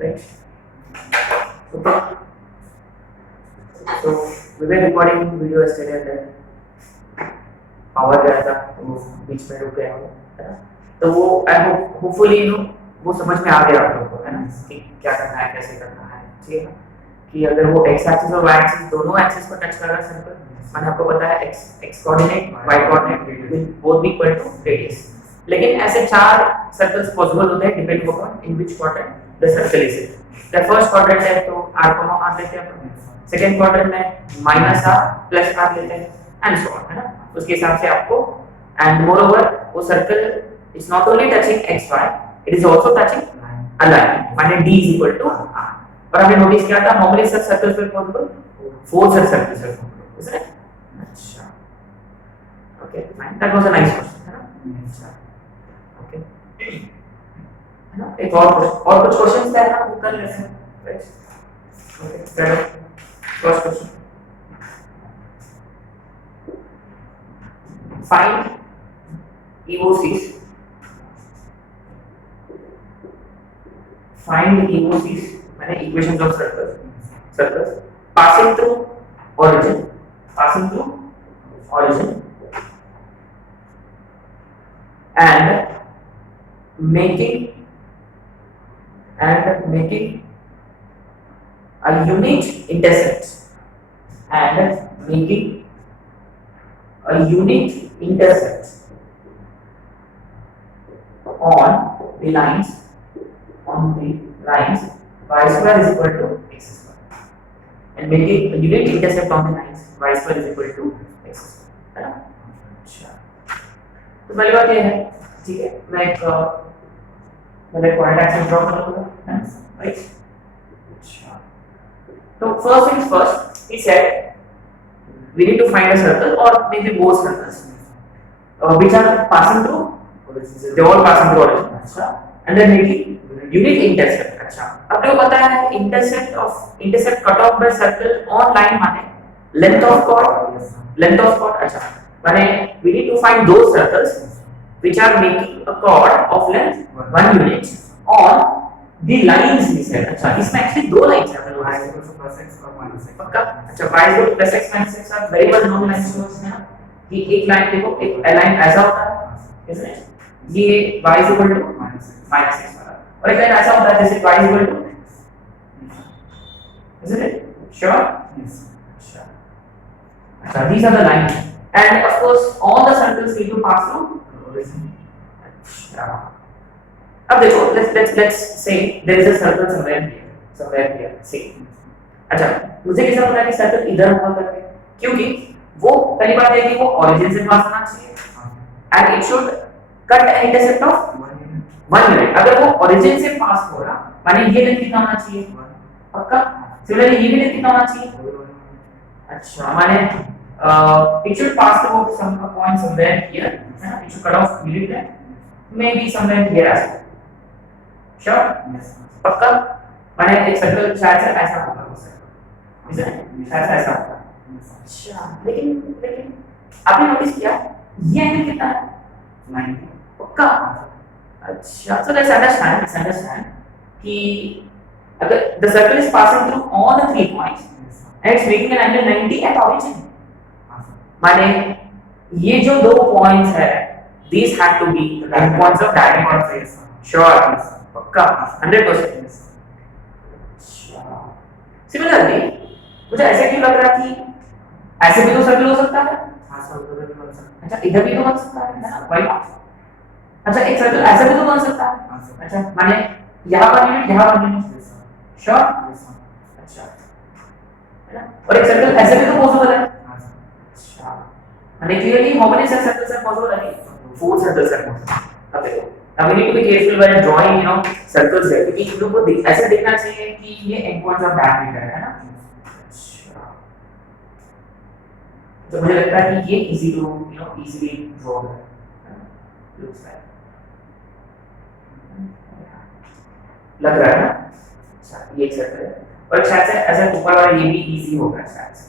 right? Okay. So we were recording video yesterday and then power गया था तो बीच में रुक गया है ना, तो वो आई होपफुली वो समझ में आ गया आप लोगों को, है ना, कि क्या करना है कैसे करना है, ठीक है ना, कि अगर वो x एक्सिस और y एक्सिस दोनों एक्सिस को टच कर रहा है सर्कल, मैंने आपको बताया x coordinate y coordinate will both be equal to radius, लेकिन ऐसे चार सर्कल्स पॉसिबल होते हैं depend upon in which quadrant the circle is in. The first quadrant है तो r r लेते हैं अपन, सेकंड क्वाड्रेंट में -r +r लेते हैं एंड सो ऑन, है ना, उसके हिसाब से आपको, एंड मोरओवर वो circle is not only touching x y, it is also touching a line, माने d is equal to r। और हमने नोटिस किया था how many such circles will possible, 4 such circles are possible, isn't it? अच्छा, okay, fine, that was a nice question, है ना, अच्छा, okay, है ना, एक और कुछ क्वेश्चंस थे ना, वो कर लेते हैं, राइट, ओके, चलो फर्स्ट क्वेश्चन, find EOCs, माने equations of circles passing through origin and making a unit intercept on the lines y square is equal to x square, and making a unit intercept on the lines y square is equal to x square, है ना। अच्छा, तो पहली बात ये है, ठीक है, मैं एक पॉइंट एक्सिस ड्रॉ कर लूंगा, है ना, राइट। अच्छा, तो first things first, he said we need to find a circle or maybe both circles which are passing through, they all passing through origin, अच्छा, and then making unit intercept। अच्छा, अब देखो पता है intercept cut off by circle on line माने length of chord, अच्छा, माने we need to find those circles which are making a chord of length 1 unit on the lines we said। अच्छा, इसमें एक्चुअली दो लाइंस हैं, y is equal to plus x और minus x, पक्का। अच्छा, y is equal to plus x minus x are very well known lines to us, है ना, कि एक लाइन देखो, एक लाइन ऐसा होता है, इसमें ये y is equal to minus x वाला, और एक लाइन ऐसा होता है जैसे y is equal to, isn't it? Sure? Yes. अच्छा, these are the lines and of course all the circles need to pass through origin। अच्छा, अब देखो, let's say there is a circle somewhere here, see, अच्छा, मुझे कैसा पता है कि सर्कल इधर होगा करके, क्योंकि वो पहली बात है कि वो ओरिजिन से पास होना चाहिए and it should cut an intercept of 1 unit. अगर वो ओरिजिन से पास हो रहा माने ये लेंथ कितना होना चाहिए, पक्का। सिमिलरली ये भी लेंथ कितना होना चाहिए, अच्छा, माने it should pass through some point somewhere here, it should cut off unit there, maybe somewhere here as well, sure, yes, पक्का, माने एक सर्कल शायद से ऐसा होगा, इसे शायद से ऐसा होगा। अच्छा, लेकिन आपने नोटिस किया ये एंगल कितना है, 90, पक्का। अच्छा, so let's understand कि अगर the circle is passing through all the 3 points and it's making an angle 90 at origin, माने ये जो 2 points है these have to be endpoints of direct origin, sure, पक्का, 100%। सिमिलरली मुझे ऐसे क्यों लग रहा कि ऐसे भी तो सर्कल हो सकता है, हाँ, सर्कल भी बन सकता है, अच्छा, इधर भी तो बन सकता है ना, वाई नॉट, अच्छा, एक सर्कल ऐसे भी तो बन सकता है, अच्छा, माने यहाँ पर यूनिट, श्योर, अच्छा, है ना, और एक सर्कल ऐसे भी तो पॉसिबल है, अच्छा, माने clearly how many circles are possible, again 4 circles are possible. अब देखो, now we need to be careful when drawing circles here, क्योंकि इन लोगों को ऐसे देखना चाहिए कि ये endpoints of diameter है ना। अच्छा, तो मुझे लगता है कि ये easy to easily draw है, looks like, लग रहा है ना। अच्छा, ये एक सर्कल है और शायद से ऐसा ऊपर वाला ये भी easy होगा शायद से,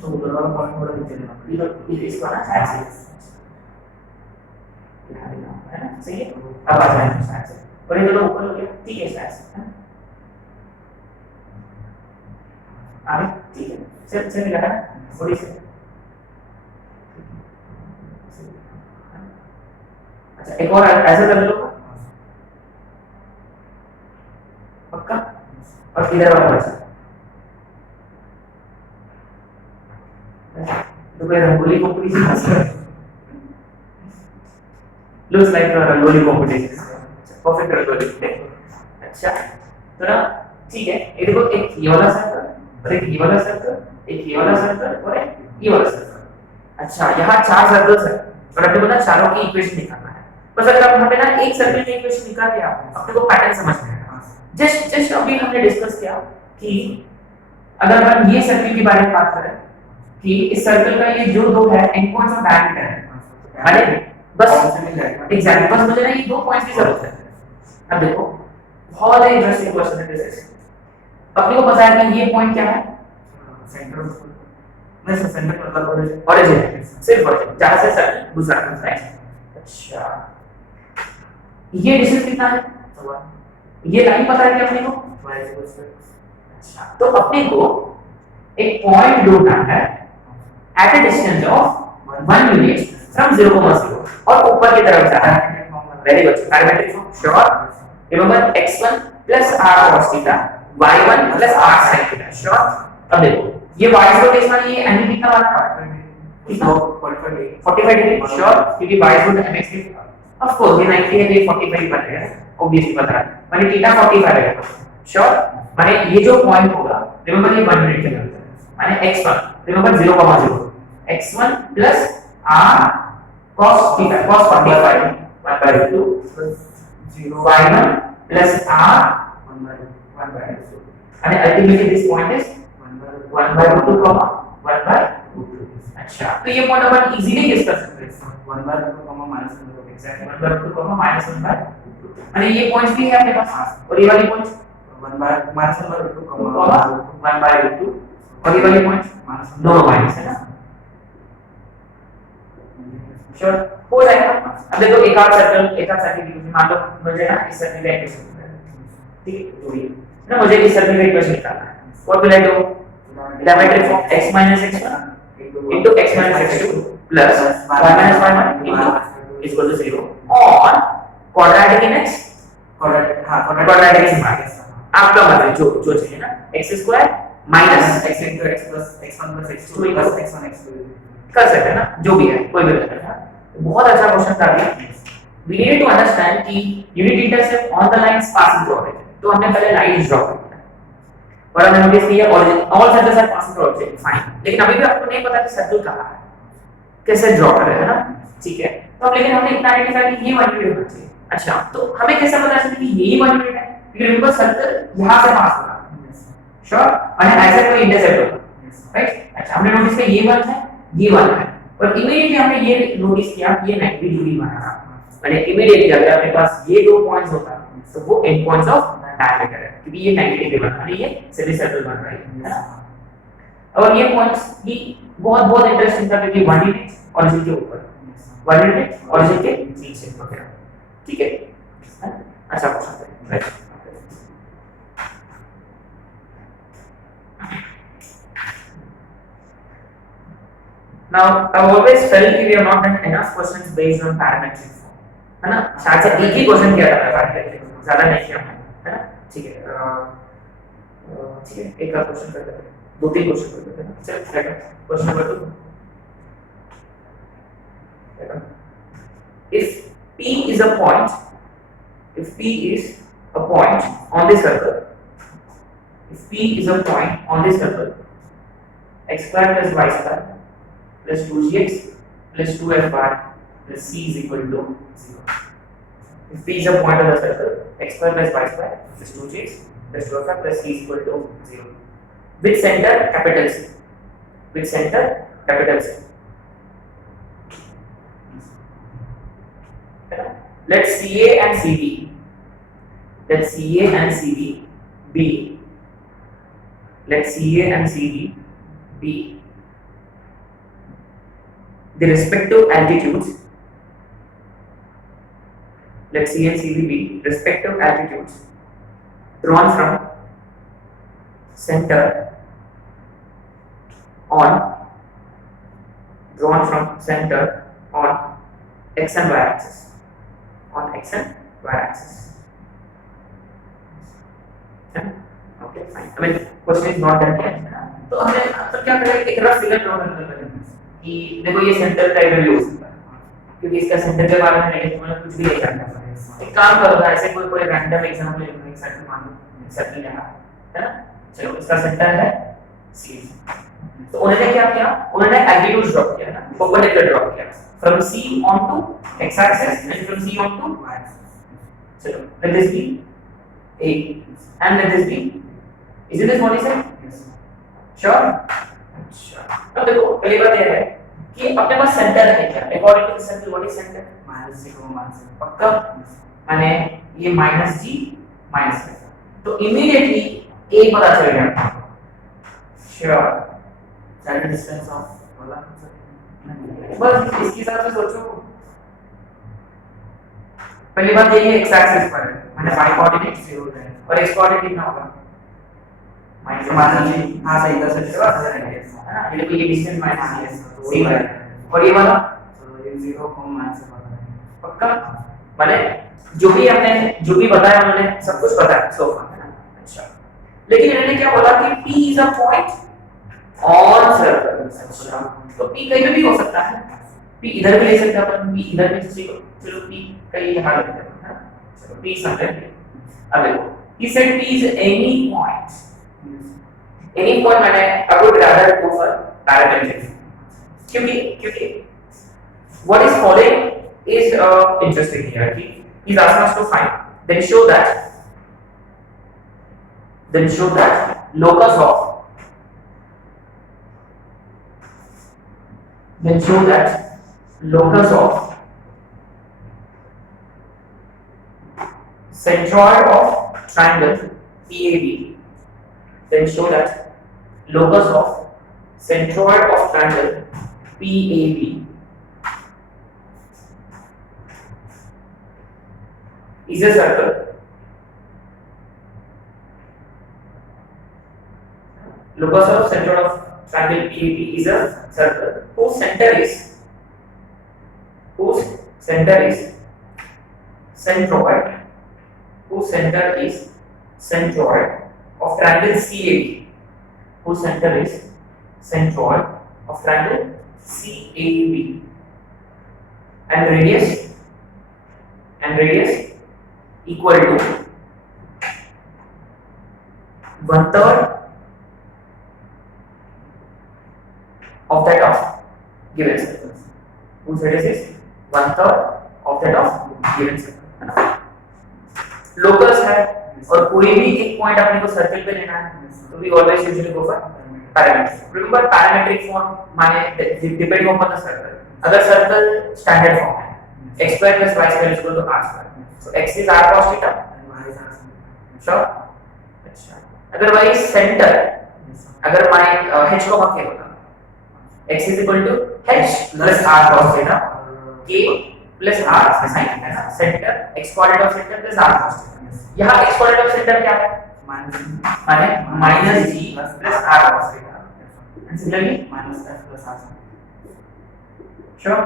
तो उधर वाला पॉइंट थोड़ा नीचे लेना इसको ना साइड से दिखा देना है ना, सही है। अब आ जाए साइड से, और ये दोनों ऊपर हो गया, ठीक है साइड से, आगे ठीक है, से मिला है थोड़ी से। अच्छा एक और ऐसा कर लो पक्का, और इधर वाला बचा तो कोई rangoli competition looks like a rangoli competition, perfect rangoli. अच्छा तो ना ठीक है, ये देखो एक ये वाला सर्कल और एक ये वाला सर्कल, एक ये वाला सर्कल और एक ये वाला सर्कल। अच्छा यहाँ चार सर्कल्स है और अपने को ना चारों की इक्वेशन निकालना है। बस अगर आप हमें ना एक सर्कल की इक्वेशन निकाल दिया अपने को पैटर्न समझ में आएगा। जस्ट अभी हमने डिस्कस किया कि अगर हम ये सर्कल के बारे में बात करें कि इस सर्कल का ये जो दो है एंड पॉइंट्स ऑफ डायमीटर है, अरे बस एग्जैक्टली, बस मुझे ना ये दो पॉइंट्स की जरूरत है। अब देखो बहुत ही इंटरेस्टिंग क्वेश्चन है दिस। अपने को पता है कि ये पॉइंट क्या है, सेंटर में से सेंटर मतलब ओरिजिन, सिर्फ ओरिजिन जहां से सर्कल गुजरा है। अच्छा ये डिस्टेंस कितना है, ये लाइन पता है कि अपने को, अच्छा तो अपने को एक पॉइंट ढूंढना है at a distance of 1 unit from 0,0 और ऊपर की तरफ जाना है। Very good, parametric form sure. Remember x1 plus r cos theta, y1 plus r sin theta, sure. अब देखो ये y is रोटेशनल, ये एंगल कितना बना कितना 45 डिग्री, श्योर, क्योंकि y is mx की ऑफ कोर्स ये 90 है, ये 45 बनेगा ऑब्वियसली पता है, माने थीटा 45 है, श्योर। माने ये जो पॉइंट होगा रिमेंबर ये 1 यूनिट के अंदर माने x1 remember 0,0 x1 plus r cos theta cos 45 1/2 y1 plus r 1/2 and ultimately this point is 1/2 comma 1/2। अच्छा तो ये पॉइंट अपन इजीली गेस कर सकते हैं 1/2 comma -1/2 एग्जैक्टली 1/2 comma -1/2 माने ये पॉइंट्स भी है अपने पास और ये वाली पॉइंट 1/2 comma 1/2 और ये वाली पॉइंट दोनों माइनस है ना, श्योर हो जाएगा। अब देखो एक आध सर्कल की मान लो मुझे ना इस सर्कल का इक्वेशन है, ठीक है जो ये ना मुझे इस सर्कल का इक्वेशन निकालना है। What will I do, parametric form x - x1 into x - x2 plus y - y1 into equal to 0 और quadratic in x quadratic in y आपका मतलब जो चाहिए ना x² minus x into x plus x1 plus x2 plus x1 x2 कर सकते हैं ना, जो भी है कोई भी कर सकता है। बहुत अच्छा क्वेश्चन था ये। वी नीड टू अंडरस्टैंड कि unit intercept on the lines passing through object, तो हमने पहले लाइन ड्रॉ की है और हमने नोटिस किया all circles are passing through object, fine. लेकिन अभी भी आपको नहीं पता कि सर्कल कहां है, कैसे ड्रॉ करें, है ना, ठीक है। तो लेकिन हमने इतना आइडेंटिफाई कि ये 1 यूनिट होना चाहिए। अच्छा तो हमें कैसे पता चले कि यही 1 यूनिट है, क्योंकि रिमेंबर सर्कल यहां से पास हो रहा है, श्योर, और ऐसे कोई इंटरसेप्ट होगा, राइट। अच्छा हमने नोटिस किया ये 1 है ये 1 है और इमीडिएटली हमने ये नोटिस किया ये 90 डिग्री बना रहा है। मैंने इमीडिएटली अगर आपके पास ये दो पॉइंट्स होता तो वो एंड पॉइंट्स ऑफ डायमीटर है, क्योंकि ये 90 डिग्री बना रहा है, ये सेमी सर्कल बन रहा है ना। और ये पॉइंट्स भी बहुत इंटरेस्टिंग था क्योंकि 1 यूनिट ओरिजिन के ऊपर 1 यूनिट ओरिजिन के नीचे वगैरह, ठीक है। अच्छा क्वेश्चन है, right. Now I've always felt that we have not done enough questions based on parametric form, है ना। शायद से एक ही क्वेश्चन किया था पैरामीट्रिक, ज्यादा नहीं किया है ना, ठीक है। ठीक है एक का क्वेश्चन कर लेते हैं, 2-3 क्वेश्चन कर लेते हैं। चल second question number 2, if P is a point on this circle, if P is a point on this circle, x square plus y square plus 2gx plus 2fy plus c is equal to 0. If P is a point on the circle, x square plus y square plus 2gx plus 2fy plus c is equal to 0. With center capital C. With center capital C. Let CA and CB. Let CA and CB be. Let CA and CB be the respective altitudes, let C and CD be respective altitudes drawn from center on x and y axis, on x and y axis. Okay, fine. I mean, question is not done yet. तो हमने तो क्या करें, एक rough figure draw कर लेते हैं कि देखो ये सेंटर का वैल्यू हो सकता है, क्योंकि इसका सेंटर के बारे में नेगेटिव मतलब कुछ भी ले सकता है। एक काम करो, ऐसे कोई रैंडम एग्जांपल ले लो, एक सर्कल मान लो, सर्कल यहाँ है ना, चलो इसका सेंटर है C। तो उन्होंने क्या किया, उन्होंने एल्टीट्यूड ड्रॉप किया ना, परपेंडिकुलर ड्रॉप किया from C onto x axis and from C onto y axis. So let this be A and let this be, is it this what he said? Yes. Sure. Sure. अब देखो पहली बात यह है कि अपने पास centre है क्या, according to the circle what is centre, -0 पक्का, माने ये -g -f, तो इमीडिएटली A पता चल गया। श्योर, सेंटर डिस्टेंस ऑफ वाला बस इसके साथ से सोचो। पहली बात ये एक्स एक्सिस पर है, मैंने y कोऑर्डिनेट 0 है और x कोऑर्डिनेट कितना होगा -g, हां सही, इधर से है ना, ये देखो ये डिस्टेंस -g है और ये वाला तो ये 0 से पता है पक्का, माने जो भी बताया उन्होंने सब कुछ बताया सो फार है ना। अच्छा, लेकिन इन्होंने क्या बोला कि p is a point on circle. अच्छा, तो p कहीं पे भी हो सकता है, p इधर भी ले सकते हैं अपन, p इधर भी, चलो p कहीं यहां ले लेते हैं, चलो p समझे। अब देखो he said p is any point, मैंने I would rather go for parametric, क्योंकि what is following is interesting here, he is asking us to find, then show that locus of centroid of triangle PAB, then show that locus of centroid of triangle PAB is a circle locus of centroid of triangle PAB is a circle whose center is centroid of triangle CAB, whose center is centroid of triangle CAB, and radius equal to 1/3 of that of given circle, whose radius is 1/3 of that of given circle। Locus है और कोई भी एक point अपने को circle पे लेना है, तो we always usually go for parametric. Remember parametric form माने डिपेंडिंग ऑन द सर्कल, अगर सर्कल स्टैंडर्ड फॉर्म है x square plus y square is equal to r square, so x is r cos theta and y is r sin। Sure. अच्छा, अगर y is center, अगर y h को क्या होगा, x is equal to h plus r cos theta k plus r sin है ना, centre x coordinate of centre plus r cos theta। यहाँ x coordinate of centre क्या है, माने -g plus r cos theta, and similarly -f plus r sin। Sure,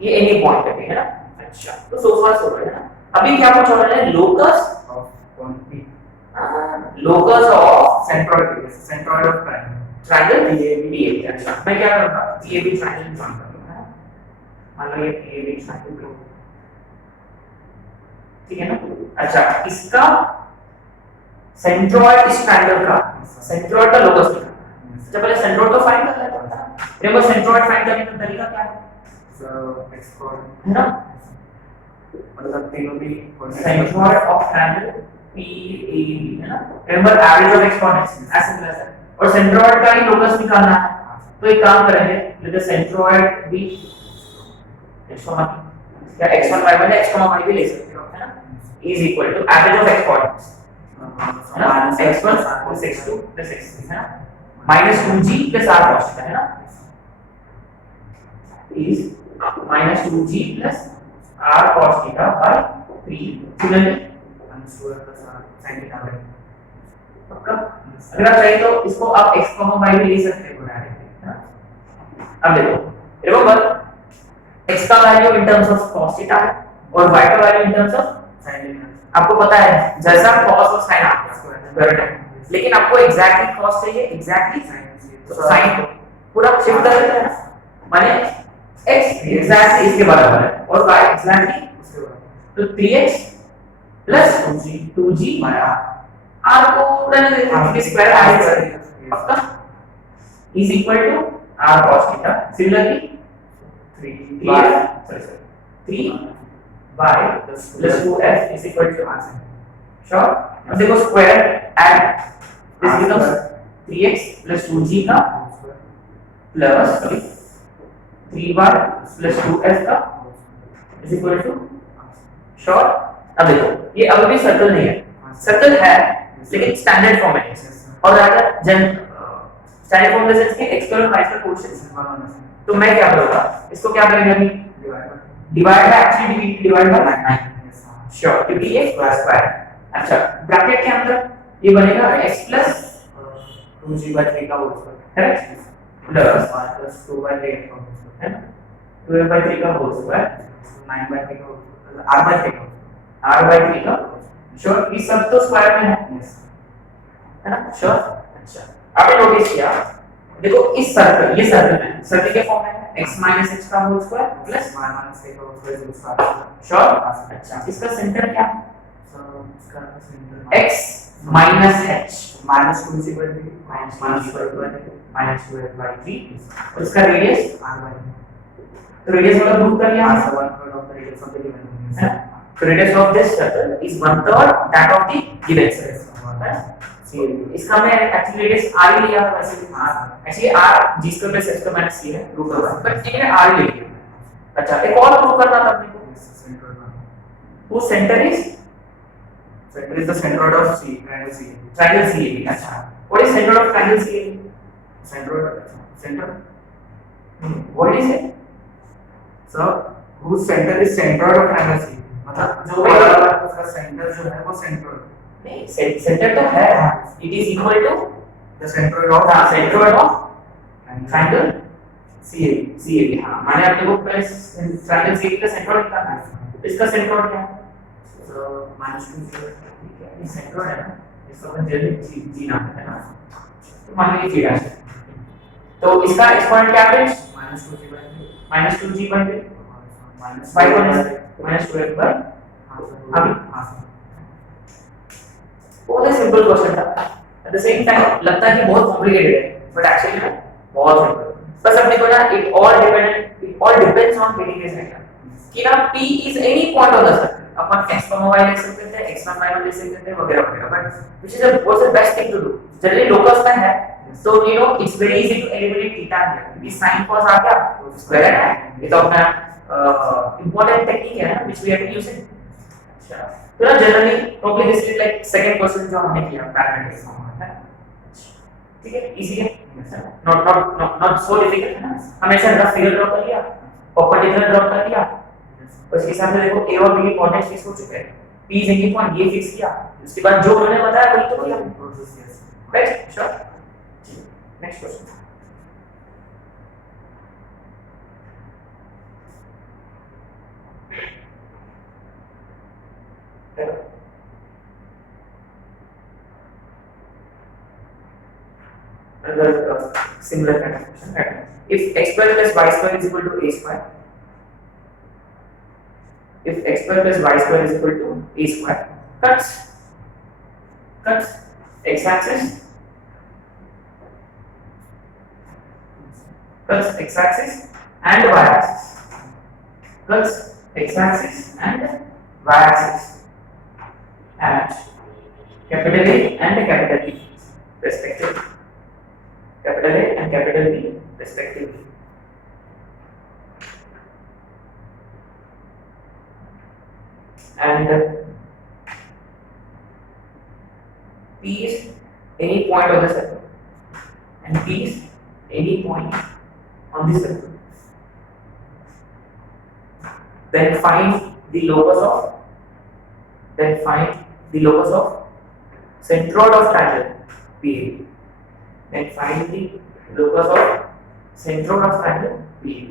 ये any point पे है ना। अच्छा, तो सो फार सो है ना। अभी क्या पूछा उन्होंने, locus of point P, locus of centroid of triangle PAB। अच्छा, मैं क्या करूंगा, PAB ट्रायंगल ड्रॉ करूंगा, मान लो ये PAB ट्रायंगल, ठीक है ना। अच्छा, इसका सेंट्रॉइड इस ट्रायंगल का सेंट्रॉइड का लोकस निकालना है। जब पहले सेंट्रॉइड को फाइंड कर लेते हैं, देखो सेंट्रॉइड फाइंड करने का तरीका क्या है, x कोऑर्डिनेट है ना, मतलब तीनों भी सेंट्रॉइड ऑफ ट्रायंगल PAB है ना। Remember average of x coordinates as simple as that, और सेंट्रॉइड का ही लोकस निकालना है। तो एक काम करेंगे, let the centroid be x, क्या x1 y1 x, y भी ले सकते हो है ना, is equal to average of x coordinates x1 plus x2 plus x3 है ना, -2g plus r cos है ना। is minus 2g plus r cos theta by 3. Similarly sin theta by पक्का। अगर आप चाहे तो इसको आप x, y भी ले सकते हो डायरेक्टली। अब देखो रिमेंबर x का value in terms of cos theta है और y का value in terms of sin theta. आपको पता है जैसा cos और sin आपका है, लेकिन आपको एग्जैक्टली cos चाहिए, एग्जैक्टली sin, तो sin पूरा शिफ्ट कर देते हैं, माने x एग्जैक्टली इसके बराबर है और y एग्जैक्टली उसके बराबर, तो 3x प्लस 2g r को रहने देते हैं, स्क्वायर r स्क्वायर पक्का is equal to r cos theta. Similarly 3y plus 2f is equal to r sin। Sure. अब देखो square add this becomes 3x plus 2g का प्लस 3y plus 2f का is equal to sure. अब देखो ये अभी भी circle नहीं है, सर्कल है लेकिन स्टैंडर्ड फॉर्म है और अगर स्टैंडर्ड फॉर्म में इसके x और y का कोएफिशिएंट, तो मैं क्या करूंगा इसको क्या करेंगे अभी divide by actually divide by 9 sure क्योंकि ये स्क्वायर। अच्छा ब्रैकेट के अंदर ये बनेगा x प्लस 2g/3 का whole square, correct, plus y plus 2/3 का होल स्क्वायर है ना, 2/3 का होल स्क्वायर 9/3 का होल स्क्वायर r/3 का श्योर। ये सब तो स्क्वायर में है ना, श्योर। अच्छा आपने नोटिस किया देखो इस सर्कल, ये सर्कल है, सर्कल के फॉर्म में है x माइनस h का whole square plus y minus k का होल स्क्वायर, श्योर। अच्छा इसका सेंटर क्या है, इसका centre x minus h minus 2g/3 minus 2f/3 और इसका रेडियस r/3। तो रेडियस मतलब प्रूव कर लिया हमने, 1/3 of the radius of the given है। तो radius of this circle is 1/3 that of the given circle है। इसका मैं एक्चुअली रेडियस r ही लिया है, वैसे r actually r g square plus h square minus c है रूट ओवर, बट ये मैंने r ही ले लिया। अच्छा एक और प्रूव करना था अपने को, वो centre is the centroid of c triangle CAB। अच्छा what is centroid of triangle CAB, centre what is it sir, whose center is centroid of triangle CAB, मतलब जो भी उसका सेंटर जो है वो सेंट्रोइड नहीं, सेंटर तो है, it is equal to the centroid of triangle CAB। हां माने आपने वो पहले ट्रायंगल CAB का सेंट्रोइड निकालना है, इसका सेंट्रोइड क्या है, तो -2 ठीक है, ये सेंट्रोइड है ना, इसको अपन जल्दी जी नाम है ना, तो मान लीजिए थीटा है, तो इसका एक्सपोनेंट क्या है -2g/3 -5 -2f/, अभी बहुत ही सिंपल क्वेश्चन था, एट द सेम टाइम लगता है कि बहुत कॉम्प्लिकेटेड है बट एक्चुअली ना बहुत सिंपल। बस अपने को ना it all depends on getting this idea कि ना p is any point of the circle, upon x y ले सकते थे, x y ले सकते थे वगैरह वगैरह, but which is what's the best thing to do, generally locus में है so you know it's very easy to eliminate theta here क्योंकि sin cos आ गया तो स्क्वायर है, ये तो अपना important technique है ना which we have been using। अच्छा तो ना generally probably this is like second question जो हमने किया पैरामीटर्स में है, ठीक है, इजी है, not so difficult है ना। हमेशा रफ फिगर ड्रॉ कर लिया, परपेंडिकुलर ड्रॉ कर लिया, उसके साथ में देखो a और b के कोऑर्डिनेट्स फिक्स हो चुके हैं, p इज एनी पॉइंट ये फिक्स किया, उसके बाद जो उन्होंने बताया वही तो किया, right, sure. Next question another similar kind of question, right? If x square plus y square is equal to a square, if x square plus y square is equal to a square, cuts x axis, cuts x axis and y axis, cuts x axis and y axis at capital A and capital B respectively, capital A and capital B respectively, and P is any point of the circle and P is any point on the circle, then find the locus of centroid of triangle PAB. Then find the locus of centroid of triangle PAB.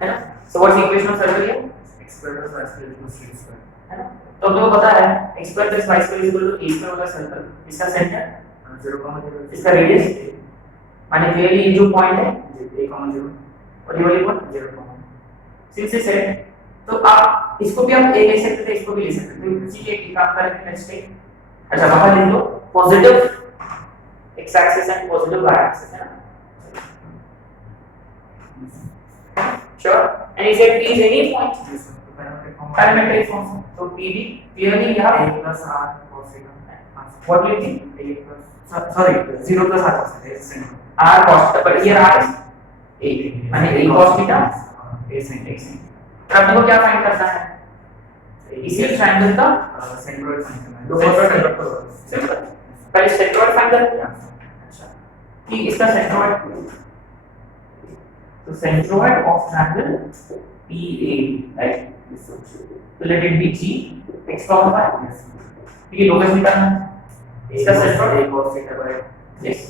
है ना? So what's the equation of circle here? x square plus y square equals to a square. है ना? तो हम लोग को पता है x square plus y square equal to a square होगा सर्कल. इसका सेंटर 0,0, इसका रेडियस माने क्लियरली ये जो पॉइंट है a, 0 और ये वाली पॉइंट 0, सिंस इज सेट, तो आप इसको भी आप a ले सकते थे, इसको भी ले सकते थे. उसी के एक काम करेंगे नेक्स्ट डे. अच्छा वहां लिख लो positive x axis and positive y axis, है ना? Sure. And is that P is any point? yes sir. तो Parametric form. So PB clearly you have a plus r cos theta. what do you think? a plus sorry 0 plus r cos theta is same. R cos theta, but here R is a माने a cos theta a sin x. अब हमको क्या find करना है? इसी triangle का centroid find करना है. सिंपल. पहले सेंट्रोइड फाइंड करें. अच्छा कि इसका सेंट्रोइड, तो centroid of triangle PA, right? तो let it be G x y. ये लोकस निकालना है. इसका centroid a cos theta by yes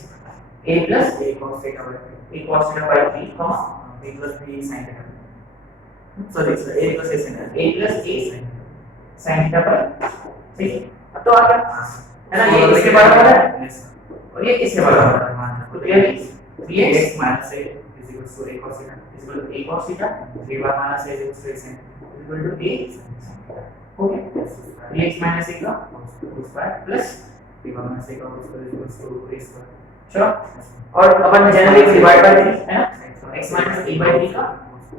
a plus a cos theta by a cos theta by 3 comma b plus b sin theta. Sorry sir, a plus a sin theta. a plus a sin theta by 3. अब तो आ गया है ना? ये इसके बराबर है yes sir. और ये इसके बराबर है. तो clearly 3x x minus a is equal to a cos theta is equal to a cos theta 3y minus a is equal to a sin is equal to a sin theta. Okay, 3x minus a का whole square plus 3y minus a का whole square is equal to a square. sure. और अपन generally divide by 3 है ना? x minus a by 3 का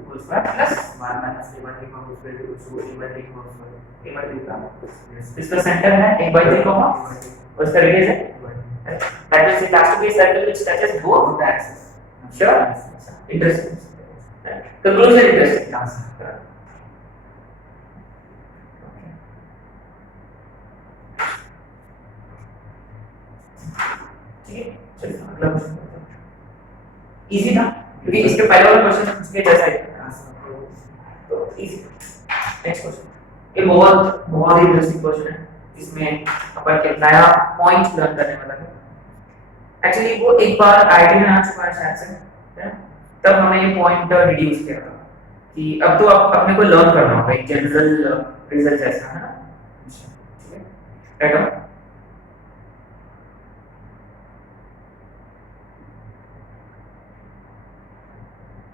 whole square plus y minus a by 3 का whole square is equal to a by 3 का whole square. a by 3 का इसका centre है a by 3 comma और इसका रेडियस है. That means it has to be a circle which touches both the axes. Sure. Interesting. Conclusion interesting. ठीक है, चलिए अगला क्वेश्चन. इजी था क्योंकि इसके पहले वाला क्वेश्चन इसके जैसा ही था, तो इजी. नेक्स्ट क्वेश्चन, ये बहुत बहुत ही इंटरेस्टिंग क्वेश्चन है. इसमें अपन एक नया पॉइंट लर्न करने वाला है. एक्चुअली वो एक बार आईडी में आ चुका है शायद से, है ना? तब हमने ये पॉइंट रिड्यूस किया था कि अब तो अपने को लर्न करना होगा एक जनरल रिजल्ट जैसा, है ना? ठीक है, right on.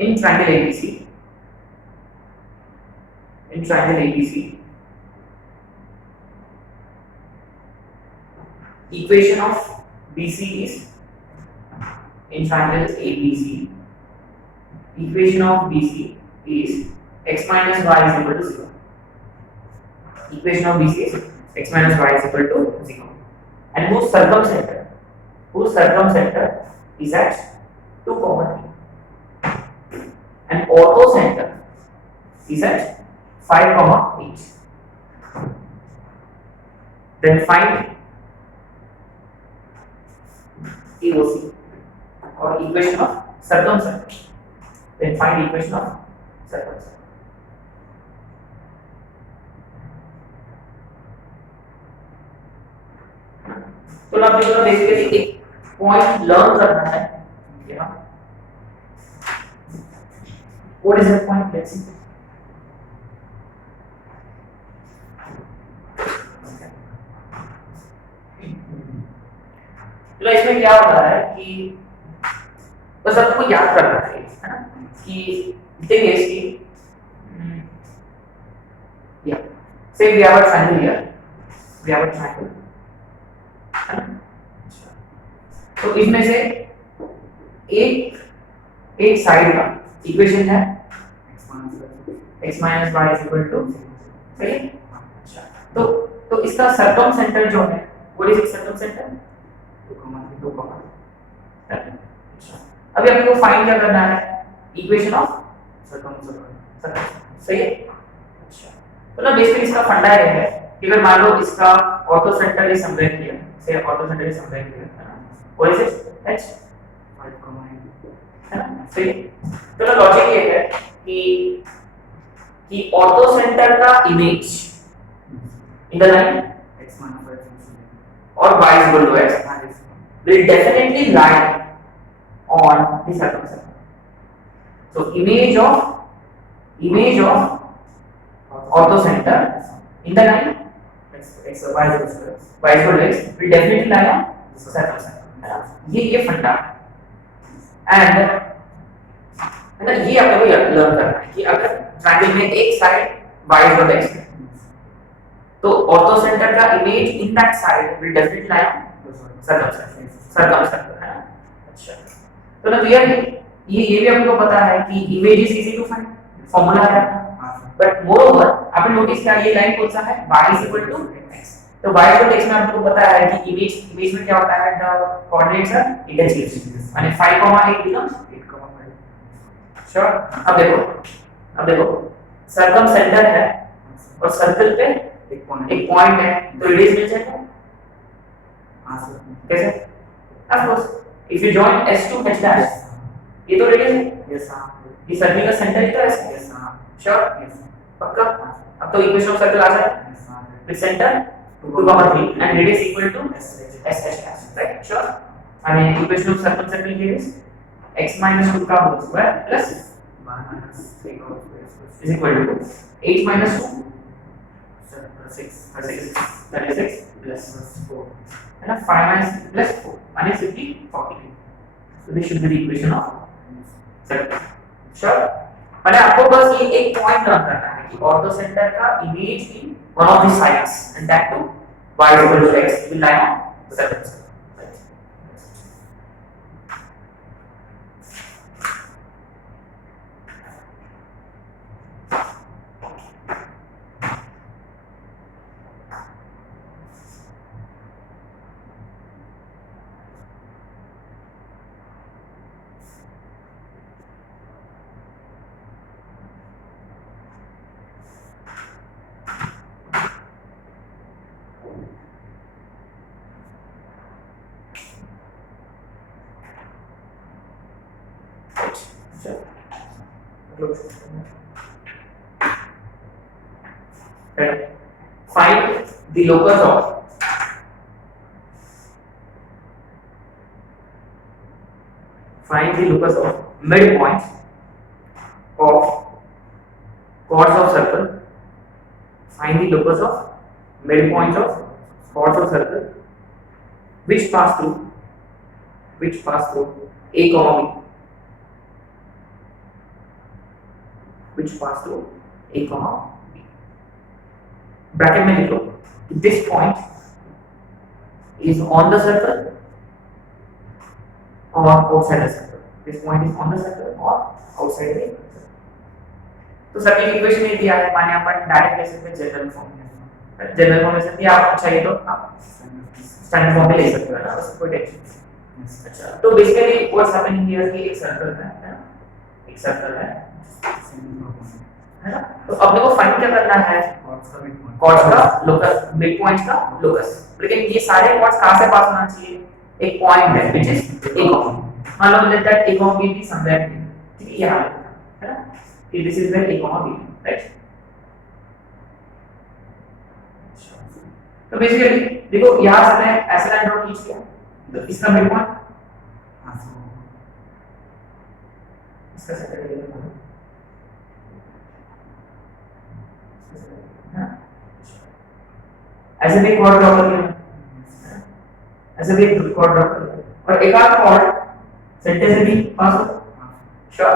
In triangle ABC, equation of BC is, in triangle ABC, equation of BC is x minus y is equal to 0. Equation of BC is x minus y is equal to 0. And whose circumcenter is at 2, 3. And orthocenter is at 5, 8. Then find EOC or equation of circumcenter. Then find equation of circumcenter. तो आप देखो basically एक point learn करना है. यहाँ what is the point? Let's see. तो इसमें क्या होता है कि बस आपको याद करना है ना कि थिंग इज कि या से we have a triangle here, we have a triangle, है ना? तो इसमें से एक साइड का इक्वेशन है x minus y is equal to, सही है? अच्छा, तो इसका सर्कमसेंटर जो है, what is its circumcenter? 2, 2. अच्छा, अभी हमको फाइंड क्या करना है? इक्वेशन ऑफ सर्कमसेंटर, सही है? अच्छा, तो ना बेसिकली इसका फंडा ये है कि अगर मान लो इसका ऑर्थोसेंटर इज समवेयर हियर, से ऑर्थोसेंटर इज समवेयर हियर, है ना? what is it? h 5, है ना? सही है? तो लॉजिक ये है कि कि ऑर्थो सेंटर का image in the line x minus y or y is equal to x will definitely lie on the circumference. So image of orthocenter in the line x y is equal to y is equal to x will definitely lie on the circumference. ये फंडा and है ना, ये आपको learn करना है कि अगर ट्रायंगल में एक side y is equal to x है तो orthocenter का image in that side will definitely lie on circumference है ना। अच्छा तो ना क्लियर है ये भी आपको पता है कि image is easy to find, formula है बट मोरओवर आपने नोटिस किया ये लाइन कौन सा है y is equal to x, तो y equal to x में आपको पता है कि इमेज में क्या होता है, द कोऑर्डिनेट्स आर इंटरचेंज यानी 5, 8 becomes 8, 5 श्योर। अब देखो सर्कमसेंटर है और सर्कल पे एक पॉइंट है तो रेडियस मिल जाएगा। कैसे? Of course if you join s2 h dash ये तो रेडियस है, यस हां ये सर्कल का सेंटर ही तो है, यस हां श्योर पक्का। अब तो इक्वेशन ऑफ सर्कल आ जाए यस हां with centre 2,3 and radius equal to s h dash, right? Sure. And equation of circumference here is x minus 2 का whole square plus 1 minus 3 whole square is equal to 8 minus 2 36 plus 4 and 5 minus plus 4 minus 50 40. So this should be the equation of circle. Sure. मैंने आपको बस ये एक point note करना है कि orthocentre का image in one of the sides and that to y is equal to x will lie on the circle. Find the locus of midpoint of chords of circle. Find the locus of midpoint of chords of circle which pass through a comma b, which pass through a comma b. Bracket में लिखो this point is on the circle or outside the circle. This point is on the circle or outside the circle. तो circle equation ये दिया है, माने अपन direct ले सकते हैं जनरल फॉर्म ले सकते हैं, आप चाहिए तो आप स्टैंडर्ड फॉर्म में ले सकते हो ना, उसमें कोई टेंशन नहीं। अच्छा तो बेसिकली व्हाट्स हैपनिंग हियर कि एक सर्कल है ना, एक सर्कल है ना, तो अपने को फाइंड क्या करना है कॉर्ड्स का लोकस, मिड पॉइंट का लोकस। लेकिन ये सारे कॉर्ड्स कहां से पास होना चाहिए, एक पॉइंट है व्हिच इज a comma, मान लो let that a comma b be somewhere here, ठीक है यहां है ना, कि this is where a comma b, right. तो बेसिकली देखो यहां से मैं ऐसा लाइन ड्रॉ खींच किया, तो इसका मिड पॉइंट इसका सेकंड एलिमेंट ऐसे भी कॉर्ड ड्रॉ कर लिया, ऐसे भी कॉर्ड ड्रॉ कर लिया और एक आध कॉर्ड सेंटर से भी पास हो, श्योर।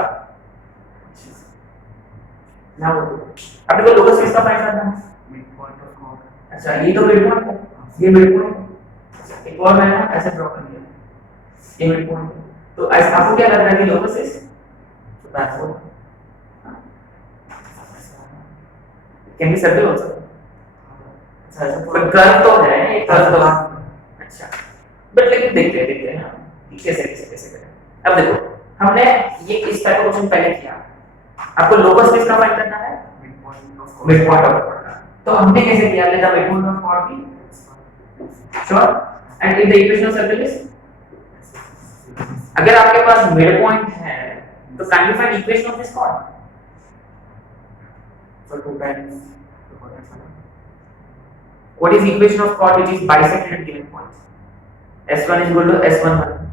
नाउ अब देखो लोकस किसका फाइंड करना है, मिड पॉइंट ऑफ कॉर्ड। अच्छा ये तो मिड पॉइंट है, ये मिड पॉइंट, एक और मैंने ऐसे ड्रॉ कर लिया, ये मिड पॉइंट है, तो ऐसे आपको क्या लग रहा है कि लोकस इज तो that's what can be circle also. पर कर्व तो है, ये कर्व तो अच्छा, बट लेकिन देखते हैं ना कैसे करें। अब देखो हमने ये इस टाइप का क्वेश्चन पहले किया, आपको लोकस किसका फाइंड करना है, मिड पॉइंट ऑफ कॉर्ड का, तो हमने कैसे किया, let the mid point of chord be sure and in the equation of circle is, अगर आपके पास मिड पॉइंट है तो can you find equation of this cord, So 2 times the coordinates are. What is the equation of chord which is bisected at given points? S1 is equal to S11.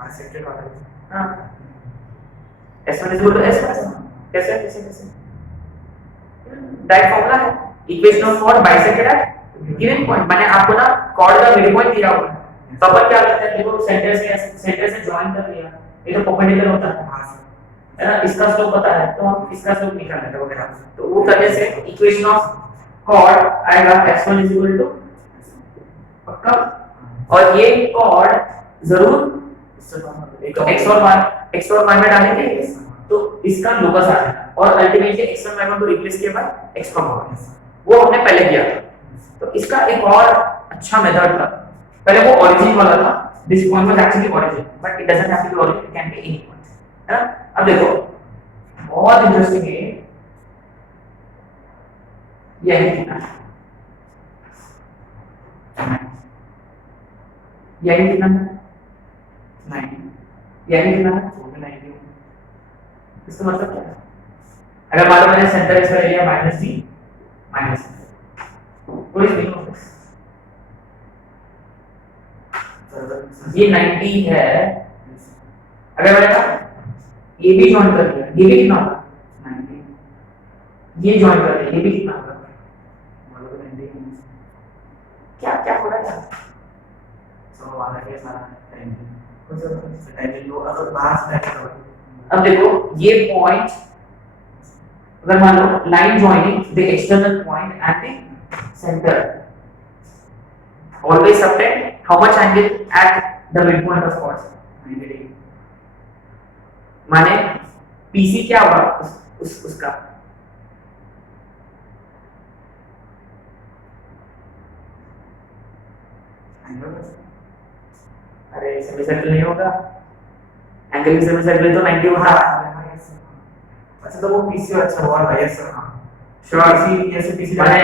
Bisected वाला है. हाँ. S1 is equal to S1. कैसे कैसे कैसे? Direct formula है. Equation of chord bisected at given point. मैंने आपको ना chord का मिड पॉइंट दिया हुआ है. तो अपन क्या करते हैं? देखो सेंटर से जॉइन कर लिया. ये तो परपेंडिकुलर होता है. हाँ सर. है ना, इसका स्लोप पता है तो हम इसका स्लोप निकाल लेते हैं वगैरह. तो वो करने से इक्वेशन ऑफ chord आएगा x1 is equal to पक्का. और ये chord जरूर तो x और y में डालेंगे तो इसका लोकस आ जाएगा और अल्टीमेटली x1 y1 को रिप्लेस किया बाय x, वो हमने पहले किया था. तो इसका एक और अच्छा मेथड था. पहले वो ओरिजिन वाला था. This point was actually origin but it doesn't have to be origin, it can be any point. है ना. अब देखो बहुत इंटरेस्टिंग है ये है कितना है, ये है कितना है 90. ये है कितना है. वो भी 90. इसका मतलब क्या है? अगर मान लो मैंने सेंटर इसका area -d minus what is meaning of this? ये 90 है. अगर मैंने कहा ये भी जॉइन कर दिया, ये भी कितना होगा 90. ये जॉइन कर दिया, ये भी कितना होगा. मतलब 90. क्या क्या हो रहा है यार? So वाला के सारा 90. तो 90 लो अगर बाहर से करो. अब देखो ये पॉइंट अगर मान लो line joining the external point and the centre always subtend how much angle at the midpoint of chords. 90 degree. माने PC क्या होगा उसका अरे सेमी सर्कल नहीं होगा. एंगल की सेमी सर्कल तो 90 होता है. अच्छा तो वो पीसी अच्छा हुआ भाई सर. हाँ श्योर. पीसी ऐसे पीसी माने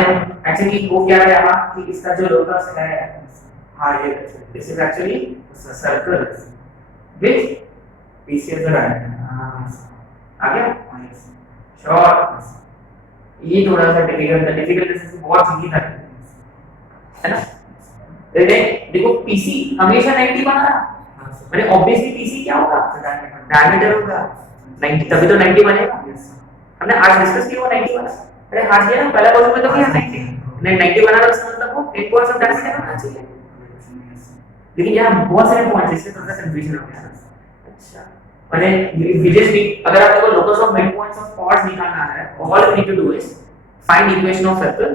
एक्चुअली वो क्या है यहाँ कि इसका जो लोकस है हाँ ये this is actually circle which PC इधर आया. आ गया. श्योर. ये थोड़ा सा डिफिकल्ट है. डिफिकल्ट से बहुत इजी था है ना. देखो पीसी हमेशा 90 बना रहा. मैंने ऑब्वियसली पीसी क्या होगा डायमीटर होगा 90, तभी तो 90 बनेगा. हमने आज डिस्कस किया वो 90 बना. अरे आज किया ना पहला क्वेश्चन में तो किया 90 ने 90 बनाना उसका मतलब वो 10 पॉइंट्स ऑफ डायमीटर होना चाहिए. लेकिन यहाँ बहुत सारे पॉइंट्स इससे थोड़ा सा कंफ्यूजन हो गया. अच्छा मैंने विजय अगर आपको locus of mid points of chords निकालना है all you need to do is find equation of circle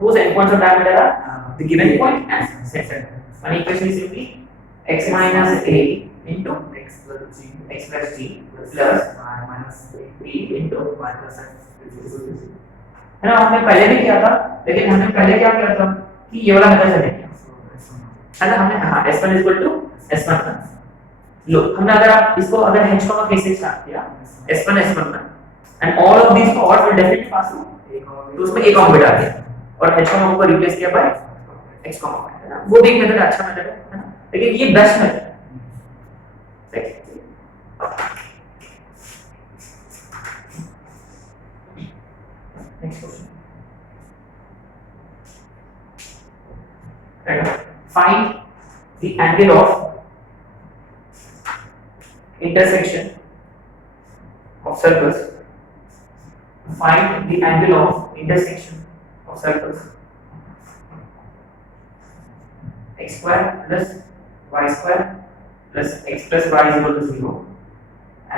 whose endpoints of diameter are the given point and center. One equation is simply x minus a into x plus g plus y minus b into y plus x. है ना. हमने पहले भी किया था लेकिन हमने पहले क्या किया था कि ये वाला मेथड चलेगा. है ना. हमने हाँ s1 is equal to s1 लो. हमने अगर आप इसको अगर h का कैसे स्टार्ट किया s1 and all of these chords will definitely pass through. तो उसमें एक और बिठा दिया और h को रिप्लेस किया बाय x है ना. वो भी एक मेथड अच्छा मेथड है ना. लेकिन ये बेस्ट मेथड है. Next question. Find the angle of intersection of circles. Find the angle of intersection of circles. X square plus y square plus x plus y is equal to 0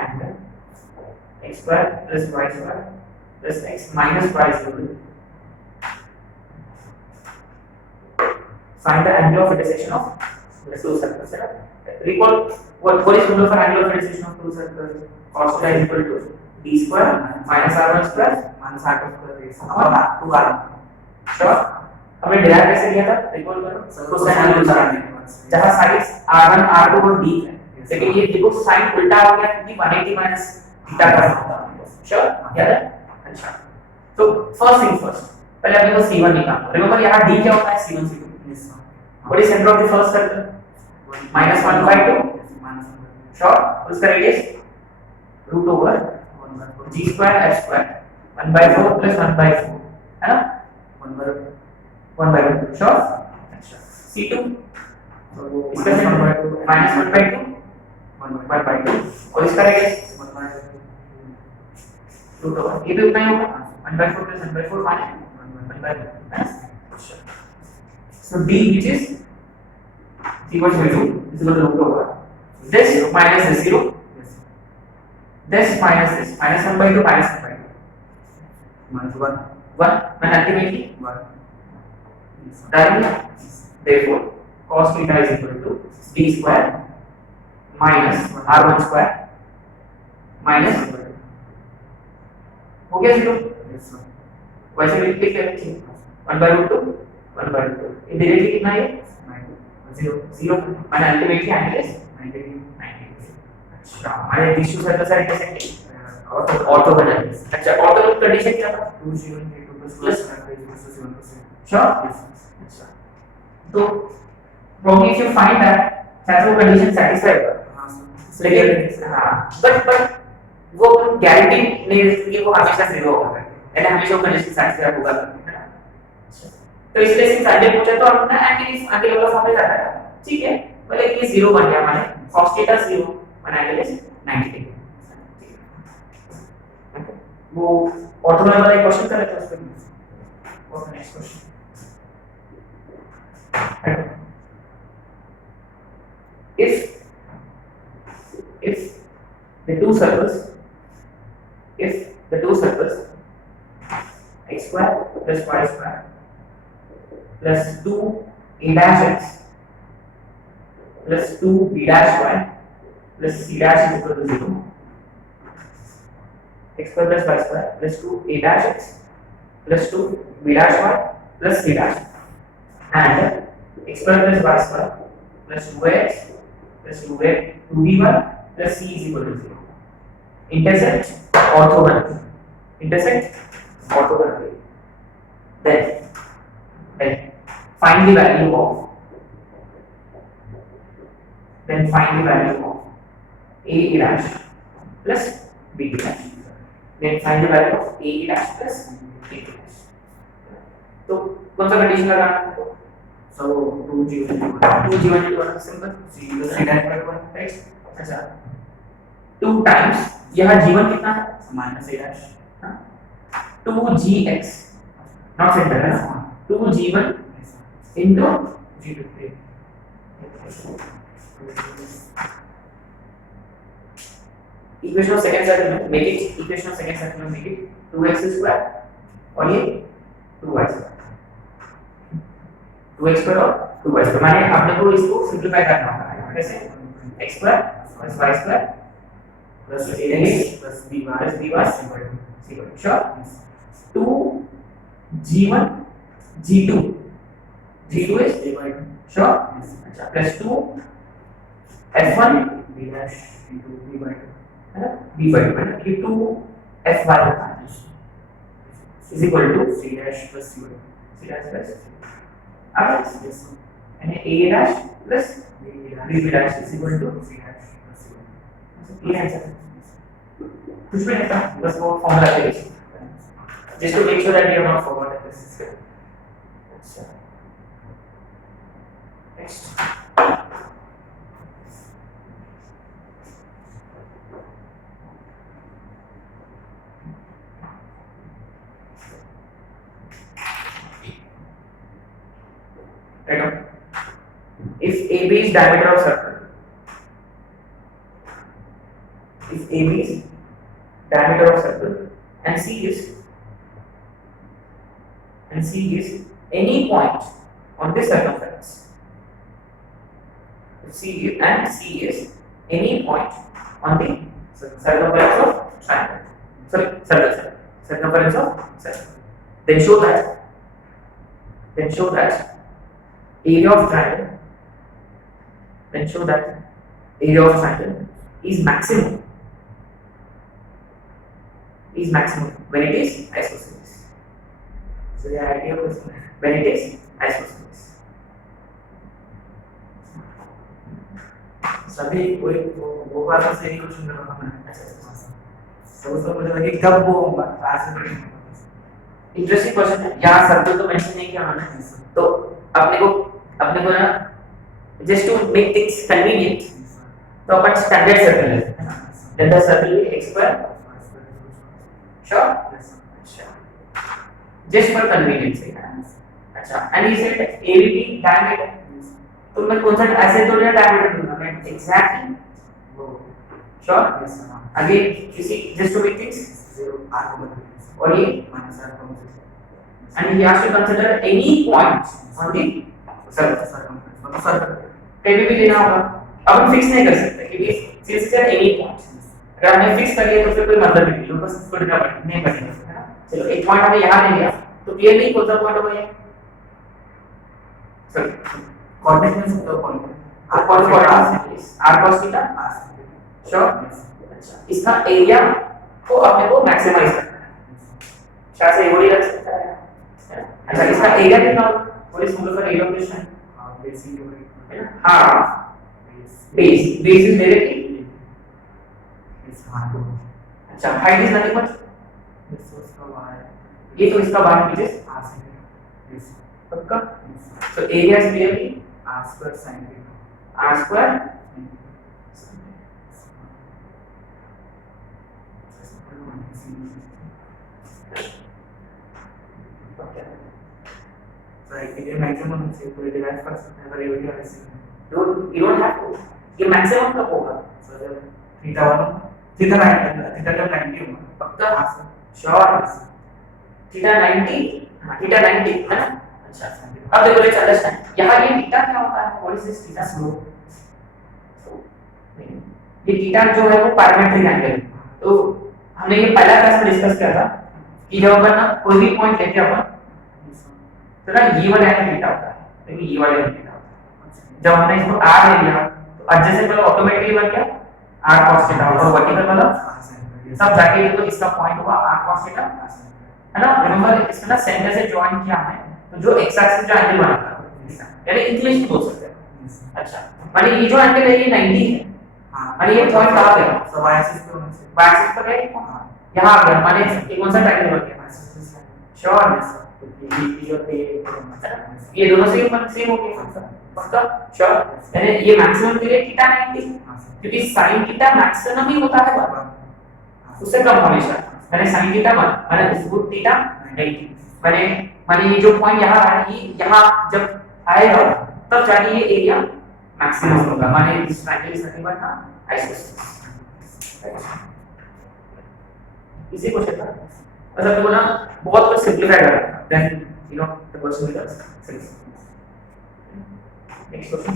and x square plus y square plus x minus y is equal to 0. Find the angle of intersection of the two circles. Recall what is formula for angle of intersection of two circles? Cos theta is equal to d square minus r1 square minus r2 square और 2r. Sure. हमने derive कैसे किया था recall करो. Cosine angle निकालने के बाद जहां साइड्स r1 r2 और d है. लेकिन ये देखो साइन उल्टा हो गया क्योंकि 180 माइनस थीटा का होता है. श्योर याद है. अच्छा तो फर्स्ट थिंग फर्स्ट पहले अपने को c1 निकालना. रिमेंबर यहां d क्या होता है c1 c2. What is centre of the first circle -1/2 sure, उसका radius root over 1/4 g square h square 1/4 plus 1/4 है ना 1/1 श्योर। अच्छा c2 तो वो इसका माइनस 1/2 1/2 और इसका रेडियस रूट ओवर ये भी उतना ही होगा 1/4 plus 1/4 minus 1/2 so d which is c1 by 2 is equal to root over this minus this 0 this minus this minus 1/2 minus 1/2 -1 1 and ultimately 1 done. Therefore cos theta is equal to d square minus r1 square minus हो गया 0 yes sir वैसे भी लिख लेते हैं 1/2 1/2 ये directly कितना है 0 0 मैंने अल्टीमेटली एंगल इज 90 अच्छा हमारे this two circle are intersecting orthogonal अच्छा ऑर्थोगोनल कंडीशन क्या था 2 g1 k2 plus 7 श्योर अच्छा तो probably if you find that that's वो कंडीशन सेटिस्फाई होगा हाँ सर लेकिन हाँ बट वो गारंटी नहीं देती कि वो हमेशा 0 होगा यानी हमेशा वो कंडीशन सेटिस्फाई होगा है ना तो इसलिए सिंस अगले पूछा तो हमने एंगल इस अगले वाला फॉर्म में जाता है ठीक है मतलब ये 0 बन गया हमारे cos theta 0 one angle is 90 degree वो ऑर्थोगोनल वाला एक क्वेश्चन कर लेते हैं उसको और next question if the two circles x square plus y square plus 2 a dash x plus 2 b dash y plus c dash is equal to 0 x square plus y square plus 2 a dash x plus 2 b dash y plus c dash and x square plus y square plus 2x plus 2by plus c is equal to 0 intersect orthogonally then find the value of a dash plus b dash then find the value of a dash plus b dash तो कौन सा condition लगाना है so 2 g1 2g1 simple c dash by 1 right अच्छा 2 times यहाँ g1 कितना है minus a dash 2gx not centre है ना 2g1 into g2 equation of second circle में make it equation of second circle में मेक इट 2x स्क्वायर और ये 2y स्क्वायर 2x स्क्वायर और 2y स्क्वायर माने आपने को इसको सिंपलीफाई करना होगा कैसे x square plus y square plus ax plus b plus b was sure 2g1 g2 is a by 2 sure अच्छा plus 2 f1 b dash into b by 2 है ना b by 2 है ना कि 2 f1 is equal to c dash plus c by 2 c dash plus अब yes यानी a dash plus b b dash is equal to c dash plus c by 2 ये answer कुछ भी नहीं था बस वो फॉर्मूला थे just to make sure that you have not forgotten this is good अच्छा next right on. If AB is diameter of circle and C is any point on this circumference. If C is any point on the circumference of triangle. Sorry, circumference of circle. Then show that area of triangle. Is maximum when it is isosceles. So the idea was when it is isosceles. सभी वो बात से ही question कर रहा था। अच्छा तो मुझे लगे कब वो ऐसे इंटरेस्टिंग क्वेश्चन है। यहाँ सर्कल तो मेंशन नहीं किया उन्होंने, तो अपने को ना just to make things convenient तो अपन स्टैंडर्ड सर्कल लेते हैं। स्टैंडर्ड सर्कल भी x पर श्योर जस्ट फॉर कन्वीनियंस है। अच्छा and he said ABP diameter, तो मैं कौन सा ऐसे तो नहीं डायमीटर दूंगा मैं exactly sure again you see just to make things और ये and he has to consider any point on the circle कभी भी लेना होगा। अब हम फिक्स नहीं कर सकते क्योंकि सिंस इट एनी पॉइंट, अगर हमने फिक्स कर लिया तो फिर कोई मतलब नहीं है, बस इसको नहीं बचेगा, है ना। चलो एक पॉइंट हमने यहाँ ले लिया तो क्लियरली कौन सा पॉइंट होगा ये सर कोऑर्डिनेट में सबका point r cos theta sure. अच्छा इसका एरिया को अपने को मैक्सिमाइज करना है, शायद से एवरी रख सकता है। अच्छा इसका एरिया कितना होगा, what is formula for area of this line, base है ना हाफ बेस इज डायरेक्टली इस हां तो अच्छा हाइट इज नथिंग बट ये तो इसका बाहर पीछे r से इस पक्का। So area is clearly r square sin theta r square right ये मैक्सिमम से पूरे डिवाइड कर सकते हैं अगर ये वीडियो ऐसे you don't have to, ये मैक्सिमम कब होगा सो जब थीटा 1 थीटा 9 थीटा जब 90 होगा पक्का श्योर थीटा 90 हां थीटा 90 है ना। अच्छा अब देखो लेट्स अंडरस्टैंड यहाँ ये थीटा क्या होता है, what is this theta slope, ये थीटा जो है वो पैरामेट्रिक एंगल है। तो हमने ये पहला क्लास में डिस्कस किया था कि जब अपन ना कोई भी पॉइंट लेते हैं अपन तो ना ये वाला एंगल थीटा होता है, देखिए ये वाला एंगल थीटा होता है। जब हमने इसको r ले लिया तो एडजेसेंट वाला ऑटोमेटिकली बन गया r cos थीटा और वर्टिकल वाला सब जाके तो इसका पॉइंट होगा r cos थीटा, है ना। रिमेंबर इसमें ना सेंटर से जॉइन किया है तो जो x एक्सिस जो एंगल बनाता है यानी इंक्लिनेशन बोल सकते हैं। अच्छा माने ये जो एंगल है ये 90 है, हां माने ये पॉइंट कहां पे है, सब y एक्सिस पे होना चाहिए, y एक्सिस पर है यहां आ गया, माने ये कौन सा ट्रायंगल बन गया श्योर ये दोनों सेम हो गए पक्का श्योर। यानी ये मैक्सिमम के लिए थीटा 90 क्योंकि sin थीटा मैक्सिमम ही होता है उससे कम हमेशा, मैंने sin थीटा मैंने उसको थीटा 90 मैंने ये जो पॉइंट यहाँ है ये यहाँ जब आएगा तब जाके ये एरिया मैक्सिमम होगा, माने इस triangle is nothing but isosceles. इसी क्वेश्चन का मतलब तुमको ना बहुत कुछ सिंपलीफाई करना है, then you know the question becomes simple. Next question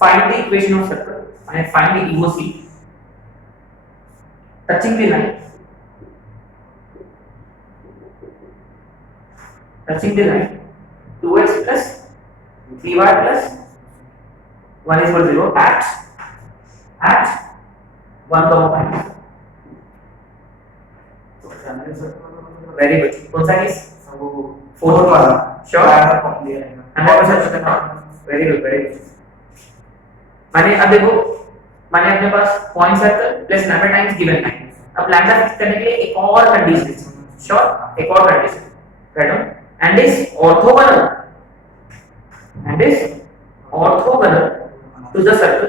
find the equation of circle and find the EOC touching the line touching the line 2x plus 3y plus 1 is equal to 0 at 1 comma minus। very good कौन सा case सब वो 4 वाला sure दिया है 100% very good माने अब देखो माने अपने पास point circle plus lambda times given line, अब लैम्डा फिक्स करने के लिए एक और कंडीशन श्योर एक और condition right and is orthogonal to the circle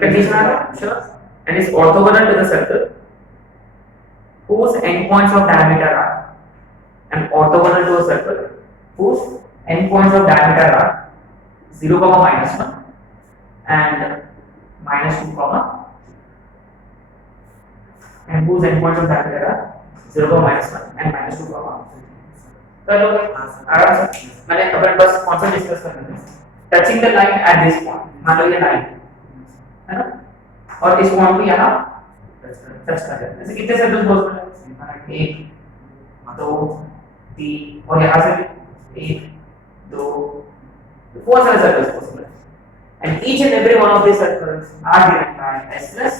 condition आ रहा sure and is orthogonal to the circle whose endpoints of diameter are and orthogonal to a circle whose endpoints of diameter are 0, -1 and -2, and whose endpoints of diameter are 0, -1 and -2, कर लो आराम से। मैंने अपन बस कौन सा discuss करना है, touching the line at this point, मान लो ये लाइन है ना और इस पॉइंट को यहाँ टच कर रहे हैं, जैसे कितने सर्कल्स बोल रहे हैं 1 2 3 और यहाँ से 1 2 बहुत सारे सर्कल्स पॉसिबल है and each and every one of these circles are given by s plus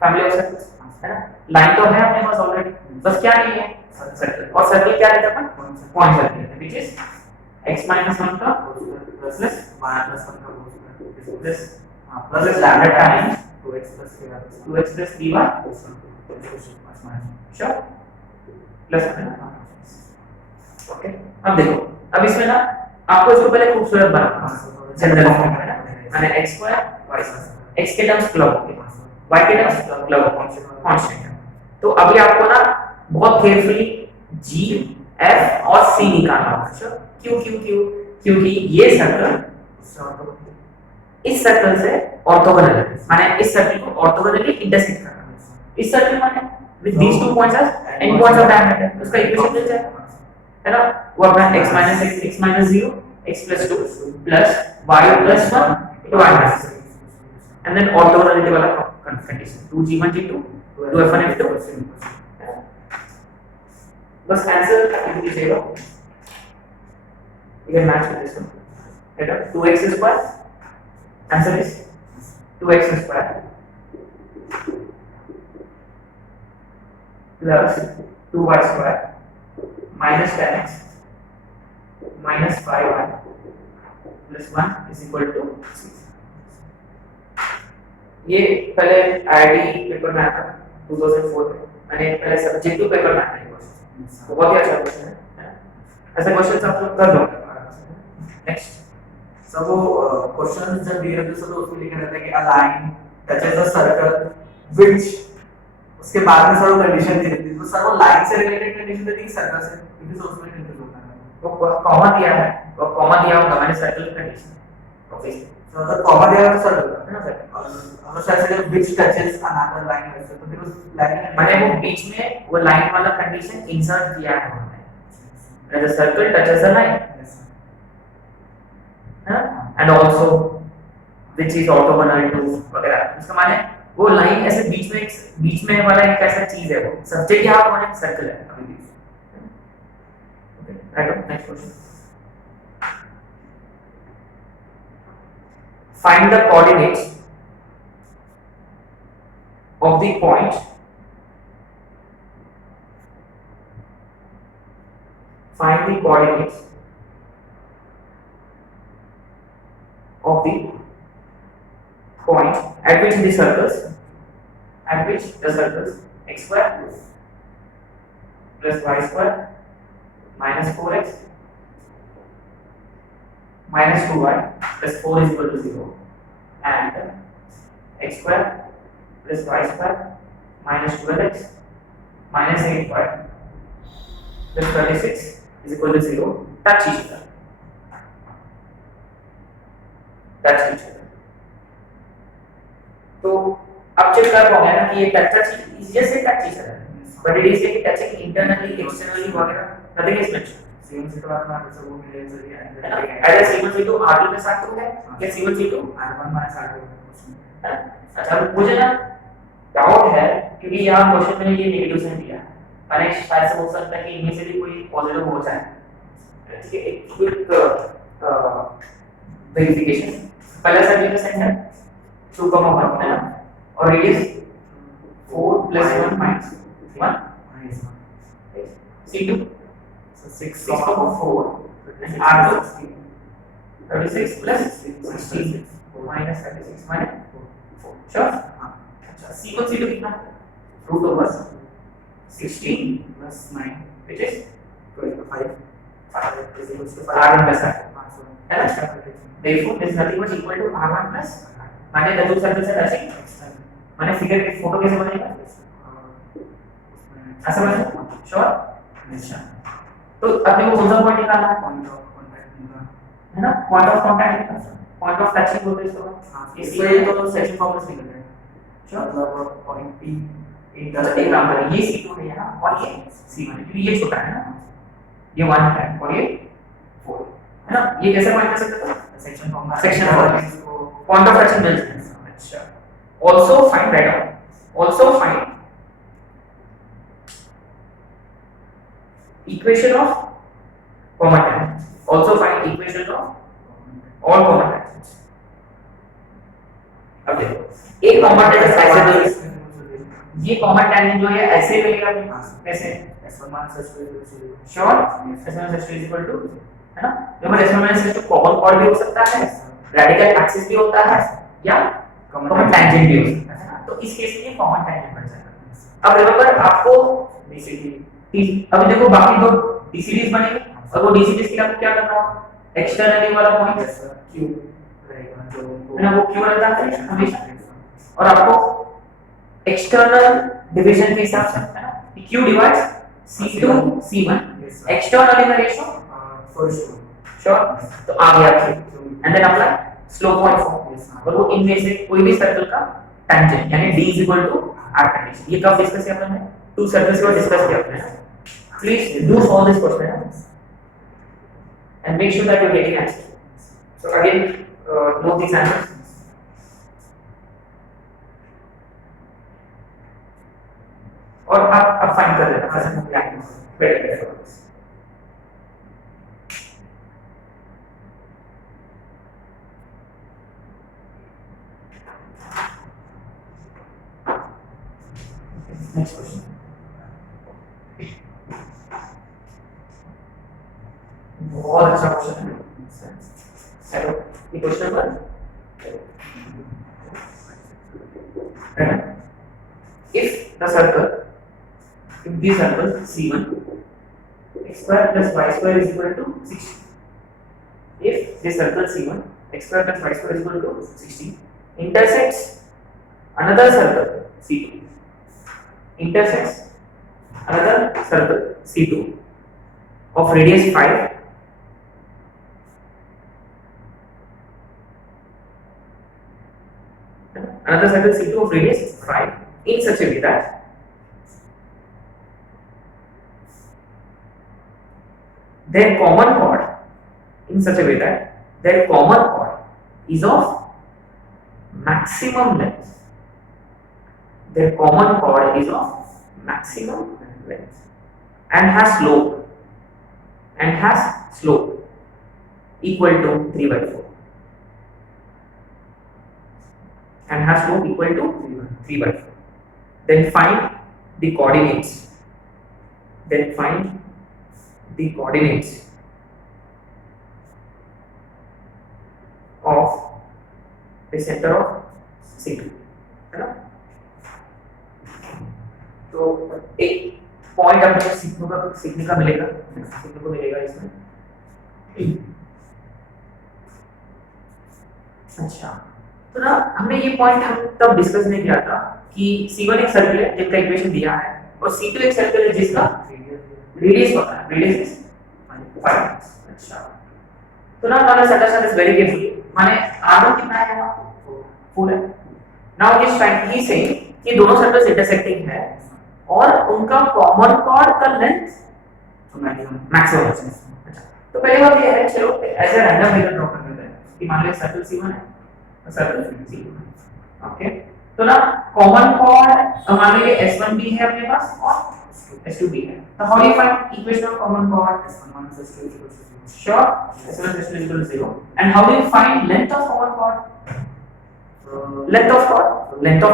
family of circles, है ना? लाइन तो है अपने पास ऑलरेडी, बस क्या नहीं है सर्कल, और सर्कल क्या रहता है अपन point circle, which is x minus 1 का प्लस y plus 1 का plus plus lambda times 2x plus 3y sure plus, okay. अब देखो, अब इसमें ना आपको इसको पहले खूबसूरत बनाना जनरल फॉर्म है ना, माने x square y square, x के टर्म्स क्लब होंगे, y के टर्म्स क्लब कांस्टेंट। तो अभी आपको ना बहुत केयरफुली g f और c निकालना होगा। क्यों क्यों क्यों? क्योंकि ये सर्कल इस सर्कल से ऑर्थोगोनल है, माने इस सर्कल को ऑर्थोगोनली इंटरसेक्ट करना है। इस सर्कल माने with these two points as end points of diameter, उसका इक्वेशन मिल जाएगा, है ना? वो अपना x minus 0 x plus 2 plus y plus 1 into y minus 6 and then orthogonality वाला condition 2g1 g2 2f1 f2, बस आंसर लिख दीजिएगा, you can match with this one, right? 2x square, answer is 2x square plus 2y square minus 10x minus 5y plus 1 is equal to 6। ये पहले IIT paper में आया था 2004 में, मैंने पहले सब्जेक्टिव पेपर में आया था, बहुत ही अच्छा क्वेश्चन है, ऐसे क्वेश्चंस आप लोग कर लो। नेक्स्ट सब वो क्वेश्चन जब दिए रहते हैं तो उसमें लिखा रहता है कि align touches the circle which, उसके बाद में सर कंडीशन दी रहती है, तो सर वो लाइन से रिलेटेड कंडीशन देती है सर्कल से, क्योंकि तो उसमें कंफ्यूज होता है। वो कॉमा दिया है, वो कॉमा दिया होगा मैंने सर्कल कंडीशन, ओके। तो अगर कॉमा दिया है तो सर्कल है ना सर, और अगर सर से व्हिच टचेस अनदर लाइन वैसे तो फिर उस लाइन मैंने वो बीच में वो लाइन वाला कंडीशन इंसर्ट किया है हमने, the circle touches the line, है ना? And also which is orthogonal to वगैरह, इसका माने वो लाइन ऐसे बीच में वाला एक ऐसा चीज है, वो सब्जेक्ट यहां पर माने सर्कल है अभी भी, okay. Right, next question, find the coordinates of the point find the coordinates of the point at which the circles x square plus y square minus 4x minus 2y plus 4 is equal to 0 and x square plus y square minus 12x minus 8y plus 36 is equal to 0 touch each other, तो अब check कर पाओगे ना कि ये touch is just a touch is but it is touching internally externally वगैरह, nothing is mentioned. Same से तो आपका आंसर वो मिलेगा सर, ये अरे C1 C2 R2 के साथ तो है क्या? C1 C2 R1 minus R2। अच्छा, मुझे ना डाउट है क्योंकि यहाँ क्वेश्चन में ये नेगेटिव साइन दिया है, मैंने शायद से हो सकता है कि इनमें से भी कोई पॉजिटिव हो जाए, ठीक है? एक क्विक वेरिफिकेशन, पहला सर्कल का साइन है 2,1 है ना, और radius 4 + 1 - 1 C2 6,4 and R2 36 + 16 minus 36 minus 4, sure? अच्छा, C1 C2 कितना? √16 + 9 which is 25 R1 + R, है ना? Therefore this is nothing but equal to R1 + माने the two circles are touching, माने फिगर की फोटो कैसे बनेगा? ऐसा बनेगा, sure? अच्छा, तो अपने को कौन सा पॉइंट निकालना है? पॉइंट ऑफ कांटेक्ट है ना, point of contact, point of touching बोलते हैं इसको। इसलिए तो सेक्शन फॉर्मूला निकल रहा है, मतलब पॉइंट P अच्छा, एक काम करें, ये C2 है यहाँ और ये C1 है, क्योंकि ये छोटा है ना, ये 1 है और ये 4 है ना, ये कैसे पॉइंट कर सकते हो? सेक्शन फॉर्मूला इसको पॉइंट ऑफ टचिंग मिल जाएगा। अच्छा, also find right out, also find equation of common tangents, also find equation of all common tangents, ये कॉमन टेंजेंट जो है ऐसे मिलेगा कैसे S1 minus S2 equal to 0. Sure S1 S2 equal to है ना देखो S1 S2 कॉमन कॉर्ड भी हो सकता है रेडिकल एक्सिस भी होता है या कॉमन टेंजेंट भी हो सकता है ना तो इस केस में ये कॉमन टेंजेंट बन जाएगा। अब रिमेंबर आपको BCD अभी देखो बाकी दो DCDs बनेंगे और वो DCDs के लिए आपको क्या करना होगा एक्सटर्नली वाला पॉइंट Q रहेगा जो है ना वो क्यों रहता है हमेशा और आपको एक्सटर्नल डिवीजन के हिसाब से है ना Q divides C2 C1 external in the ratio first sure तो आ गया Q and then apply slope point form और वो इनमें से कोई भी सर्कल का टेंजेंट यानी D R कंडीशन ये कब डिस्कस किया हमने टू सर्कल्स को डिस्कस किया हमने please do solve this question and make sure that you're getting answer. So again, note these answers. और आप फाइंड कर लेना बेटर नेक्स्ट क्वेश्चन बहुत अच्छा क्वेश्चन है हेलो ये question number if the circle C1 x square plus y square is equal to 60 if this circle C1 x square plus y square is equal to 60 intersects another circle C2 intersects another circle C2 of radius 5 another circle C2 of radius 5 in such a way that their common chord in such a way that their common chord is of maximum length. Their common chord is of maximum length and has slope equal to 3/4 and has slope equal to 3/4. Then find the coordinates. Then find the coordinates of the center of C2 है ना तो एक point अपने सीखने का मिलेगा इसमें अच्छा तो ना हमने ये पॉइंट हम तब डिस्कस नहीं किया था कि C1 एक सर्कल है जिसका इक्वेशन दिया है और C2 एक सर्कल है जिसका रेडियस पता है रेडियस इज 5 अच्छा तो ना मैंने सजेशन इज वेरी केयरफुली माने r1 कितना है यहाँ 4 है now he is he saying कि दोनों सर्कल्स इंटरसेक्टिंग है और उनका कॉमन कॉर्ड का लेंथ मैक्सिमम अच्छा तो पहले बात ये है चलो as a random figure draw कर लेते हैं कि मान लो सर्कल C1 है और सर्कल C2 है ओके तो ना कॉमन कॉर्ड मान लीजिए S1 भी है अपने पास और S2 भी है तो how do you find equation of common chord S1 minus S2 equals to 0 sure S1 minus S2 equals to 0 and how do you find length of common chord length of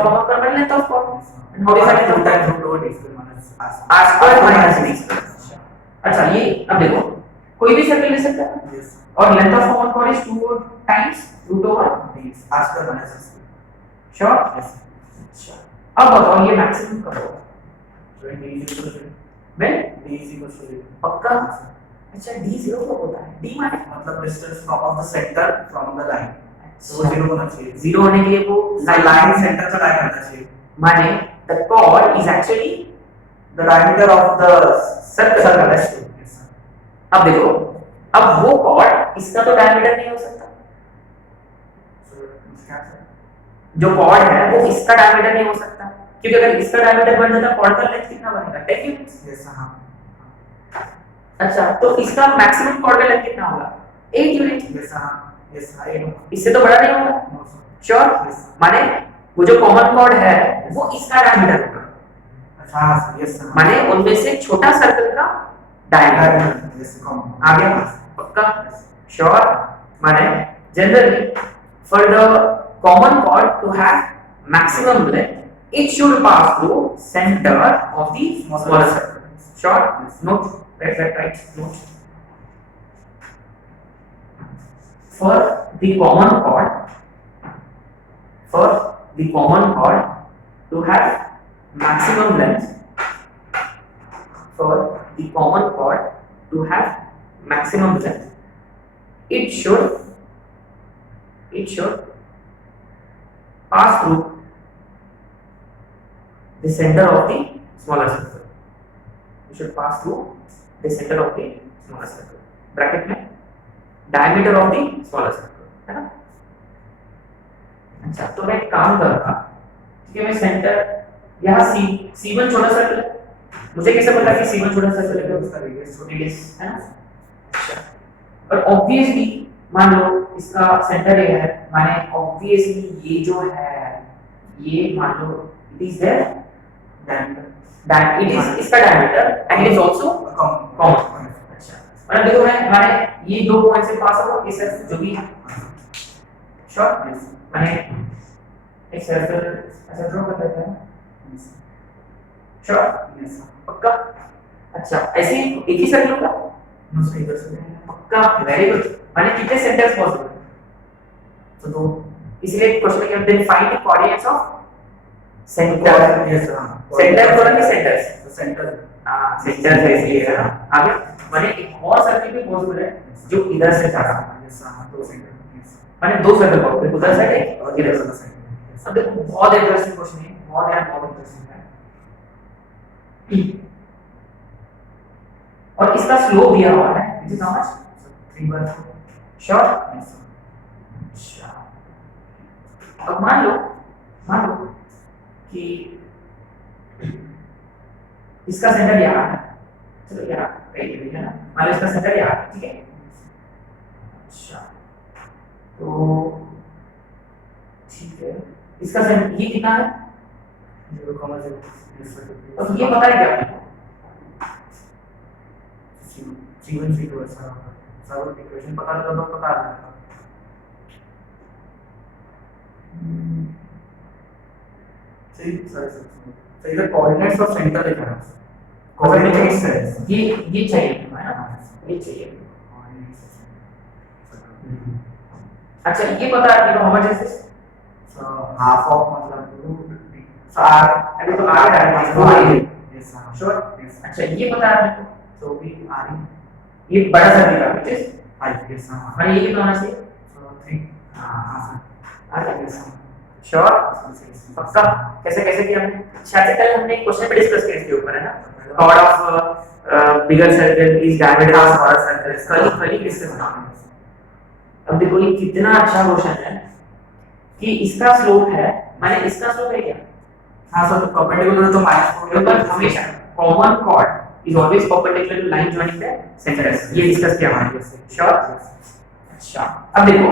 common chord and length of chord and how do you find length of chord root over d square minus r square minus d square अच्छा ये अब देखो कोई भी circle ले सकता है yes और length of common chord is 2 times root over d r square minus s square sure yes अच्छा अब बताओ ये मैक्सिमम कब होगा so d is equal to 0 मैं d is equal to 0 पक्का अच्छा d 0 कब होता है d माने मतलब distance from of the centre from the line तो वो 0 होना चाहिए 0 होने के लिए वो लाइन सेंटर से लाइन होना चाहिए माने the chord is actually the diameter of the circle yes sir अब देखो अब वो chord इसका तो डायमीटर नहीं हो सकता जो chord है वो इसका डायमीटर नहीं हो सकता क्योंकि अगर इसका डायमीटर बढ़ जाता chord का लेंथ कितना बनेगा 10 यूनिट्स yes हां अच्छा तो इसका मैक्सिमम chord का लेंथ कितना होगा 8 यूनिट yes हां इससे तो बड़ा नहीं होगा श्योर yes माने वो जो कॉमन कॉर्ड है वो इसका डायमीटर होगा अच्छा हां yes माने उनमें से छोटा सर्कल का डायमीटर yes कम आ गया पक्का श्योर माने generally for the common chord to have maximum length it should pass through center of the smaller circle. Sure? Note. Let's write note. For the common chord to have maximum length, it should pass through the center of the smaller circle. Bracket में diameter of the smaller circle, है ना? अच्छा, तो मैं एक काम करूंगा, ठीक है, मैं सेंटर यहाँ C1 छोटा सर्कल है, मुझे कैसे पता कि C1 छोटा सर्कल है? उसका रेडियस है ना? अच्छा, और ऑब्वियसली मान लो इसका सेंटर ये है, माने ऑब्वियसली ये जो है ये मान लो इट इज देयर डायमीटर, इसका diameter and it is also common. अच्छा, मतलब देखो माने ये दो पॉइंट से पास होगा इस जो भी है, श्योर, माने एक सर्कल ऐसा ड्रॉ कर देते हैं, श्योर, पक्का? अच्छा, ऐसे एक ही सर्कल होगा, पक्का, वेरी गुड। माने कितने सेंटर्स पॉसिबल है? तो दो, इसलिए क्वेश्चन में क्या होता है, find the coordinates of centre. Yes, centre बोला कि सेंटर्स? सेंटर, हां, सेंटर है इसलिए, है ना? आगे माने एक और सर्कल भी पॉसिबल है जो इधर से जा रहा है। यस, हां, दो सेंटर, माने दो सर्कल पॉसिबल, उधर से एक और इधर से। अब देखो बहुत इंटरेस्टिंग क्वेश्चन है, बहुत इंटरेस्टिंग है, और इसका स्लोप दिया हुआ है, which is how much? 3/4, sure? अच्छा, अब मान लो कि इसका सेंटर यहाँ है, चलो यहाँ कहीं भी है ना, मान लो इसका सेंटर यहाँ है, ठीक है? अच्छा, तो ठीक है, इसका सेंटर ये कितना है? 0,0, और ये पता है क्या आपको? C1 C2 ऐसा सब इक्वेशन पता लगा तो पता आ जाएगा। सही, सही, इधर कोऑर्डिनेट्स ऑफ सेंटर लिखा है, कोऑर्डिनेट्स है, ये चाहिए, है ना? ये चाहिए। अच्छा, ये पता है आपको how much is this? Half of मतलब r, अभी तो r है, यस, श्योर। अच्छा, ये पता है आपको, तो भी r, ये बड़ा सर्कल का विच इज 5, यस, हां, और ये कितना होना चाहिए? 3, हां, आ गया, श्योर, पक्का? कैसे किया हमने? शायद से कल हमने एक क्वेश्चन पे डिस्कस किया इसके ऊपर, है ना? chord of bigger circle is diameter of smaller circle, कल डिस्कस किया। अब देखो ये कितना अच्छा क्वेश्चन है कि इसका स्लोप है, माने इसका स्लोप है क्या? हां सर, परपेंडिकुलर तो -4 पर हमेशा common chord is always perpendicular to line joining the centers, ये डिस्कस किया हमने, श्योर? अच्छा, अब देखो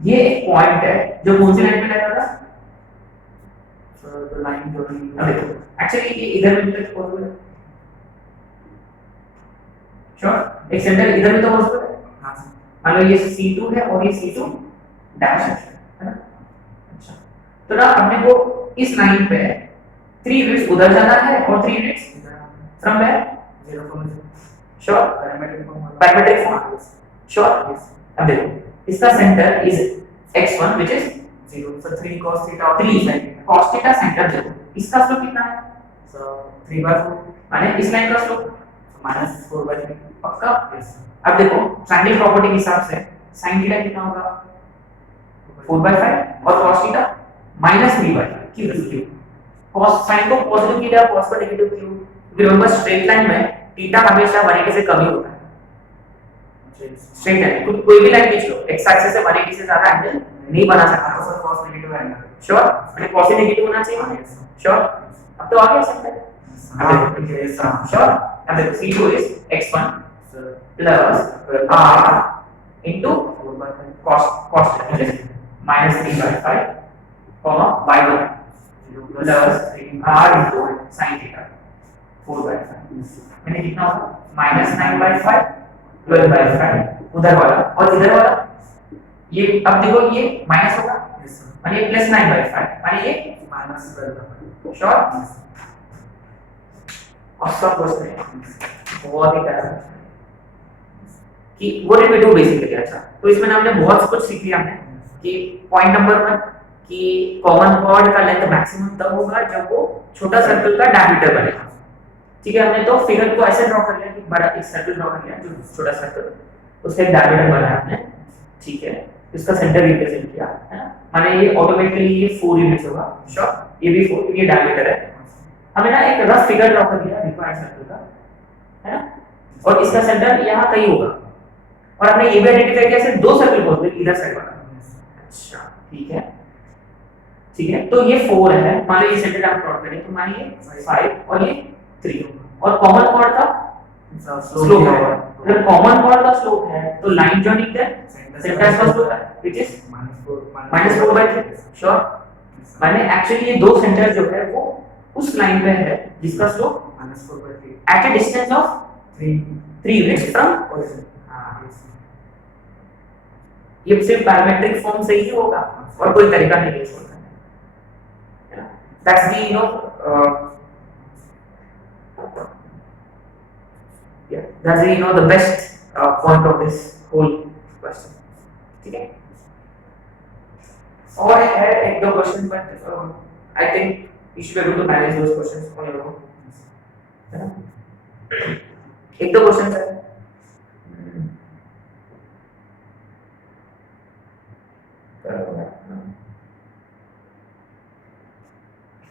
ये एक पॉइंट है जो कौन सी लाइन पे लगा था? सर द लाइन joining, अब देखो एक्चुअली ये इधर भी तो पॉसिबल है, श्योर? एक सेंटर इधर भी तो पॉसिबल है, हां सर। मान लो ये C2 है और ये C2 डैश है ना? अच्छा, तो ना अपने को इस लाइन पे 3 यूनिट्स उधर जाना है और 3 units from where? 0,0, sure? Parametric form, sure? अब देखो इसका centre is x1 which is 0, so 3 cos theta, 3 cos theta centre देखो, इसका स्लोप कितना है? सो 3/4, माने इस लाइन का स्लोप -4/3, पक्का? यस। अब देखो ट्रायंगल प्रॉपर्टी के हिसाब से sin थीटा कितना होगा? 4/5 और cos थीटा -3/5, क्यों? cos sin को पॉजिटिव किया, cos को नेगेटिव क्यों? रिमेंबर स्ट्रेट लाइन में थीटा हमेशा 180 से कम ही होता है, स्ट्रेट लाइन कोई भी लाइन खींच लो, x एक्सिस से 180 से ज्यादा एंगल नहीं बना सकता, तो sir cos negative angle, sure? मतलब cos नेगेटिव होना चाहिए, श्योर? अब तो आगे आ सकता है, श्योर? अब देखो C2 is x1 plus r into cos -3/5, y1 plus r into sin theta 4/5, मैंने कितना होगा? -9/5, 12/5 उधर वाला और इधर वाला, ये अब देखो ये माइनस होगा, Yes, sir. माने ये +9/5 माने ये -12/5 श्योर। ऑसम क्वेश्चन है, बहुत ही प्यारा कि what did we do basically. अच्छा तो इसमें ना हमने बहुत कुछ सीख लिया हमने कि पॉइंट नंबर 1 कि कॉमन कॉर्ड का लेंथ मैक्सिमम तब होगा जब वो छोटा सर्कल का डायमीटर बनेगा। ठीक है, हमने तो फिगर को ऐसे ड्रॉ कर लिया कि बड़ा एक सर्कल ड्रॉ कर लिया जो छोटा सर्कल, उसका एक डायमीटर बनाया हमने। ठीक है, इसका सेंटर रिप्रेजेंट किया है ना, माने ये ऑटोमेटिकली ये 4 यूनिट्स होगा। श्योर, ये भी 4 ये डायमीटर है। हमें ना एक रफ फिगर ड्रॉ कर दिया रिक्वायर्ड सर्कल का, है ना, और इसका सेंटर यहाँ कहीं होगा। और हमने ये भी आइडेंटिफाई किया सिर्फ 2 सर्कल को इधर साइड वाला। अच्छा ठीक है, ठीक है, तो ये 4 है, मान लो ये सेंटर आप प्लॉट करें तो मान ये 5 और ये 3 और कॉमन कॉर्ड का स्लोप है। अगर कॉमन कॉर्ड का स्लोप है तो लाइन जॉइनिंग द सेंटर का स्लोप है व्हिच इज -4/3। श्योर, माने एक्चुअली ये 2 सेंटर जो है वो उस लाइन पे है जिसका slope -4/3 at a distance of 3 units from origin. ये सिर्फ पैरामेट्रिक फॉर्म से ही होगा और कोई तरीका नहीं है इसको करने का। That's the that's the best point of this whole question. ठीक है, और है एक दो question but I think you should be able to manage those questions on your own, है ना। एक दो क्वेश्चन है।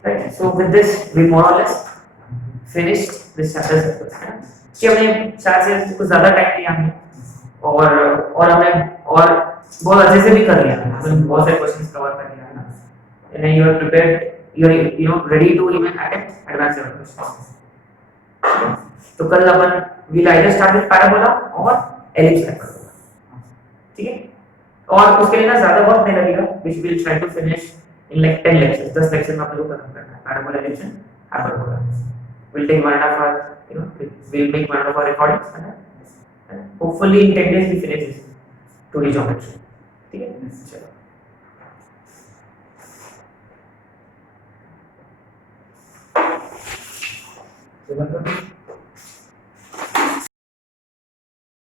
Right, so with this we more or less finished this chapter circles, कि हमने शायद से कुछ ज्यादा टाइम लिया हमने और हमने और बहुत अच्छे से भी कर लिया, हमने बहुत सारे क्वेश्चंस कवर कर लिया है ना, and you are prepared, you know ready to even attempt advanced level questions। तो कल अपन we'll either start with parabola और ellipse parabola, ठीक है, और उसके लिए ना ज्यादा वक्त नहीं लगेगा, which we'll try to finish in like 10 lectures, 10 lecture में आप लोगों को खत्म करना है parabola, ellipse and hyperbola। We'll take 1.5 hours, you know, we'll make 1.5 hour recordings and hopefully in 10 days we finish this 2D geometry, ठीक है। चलो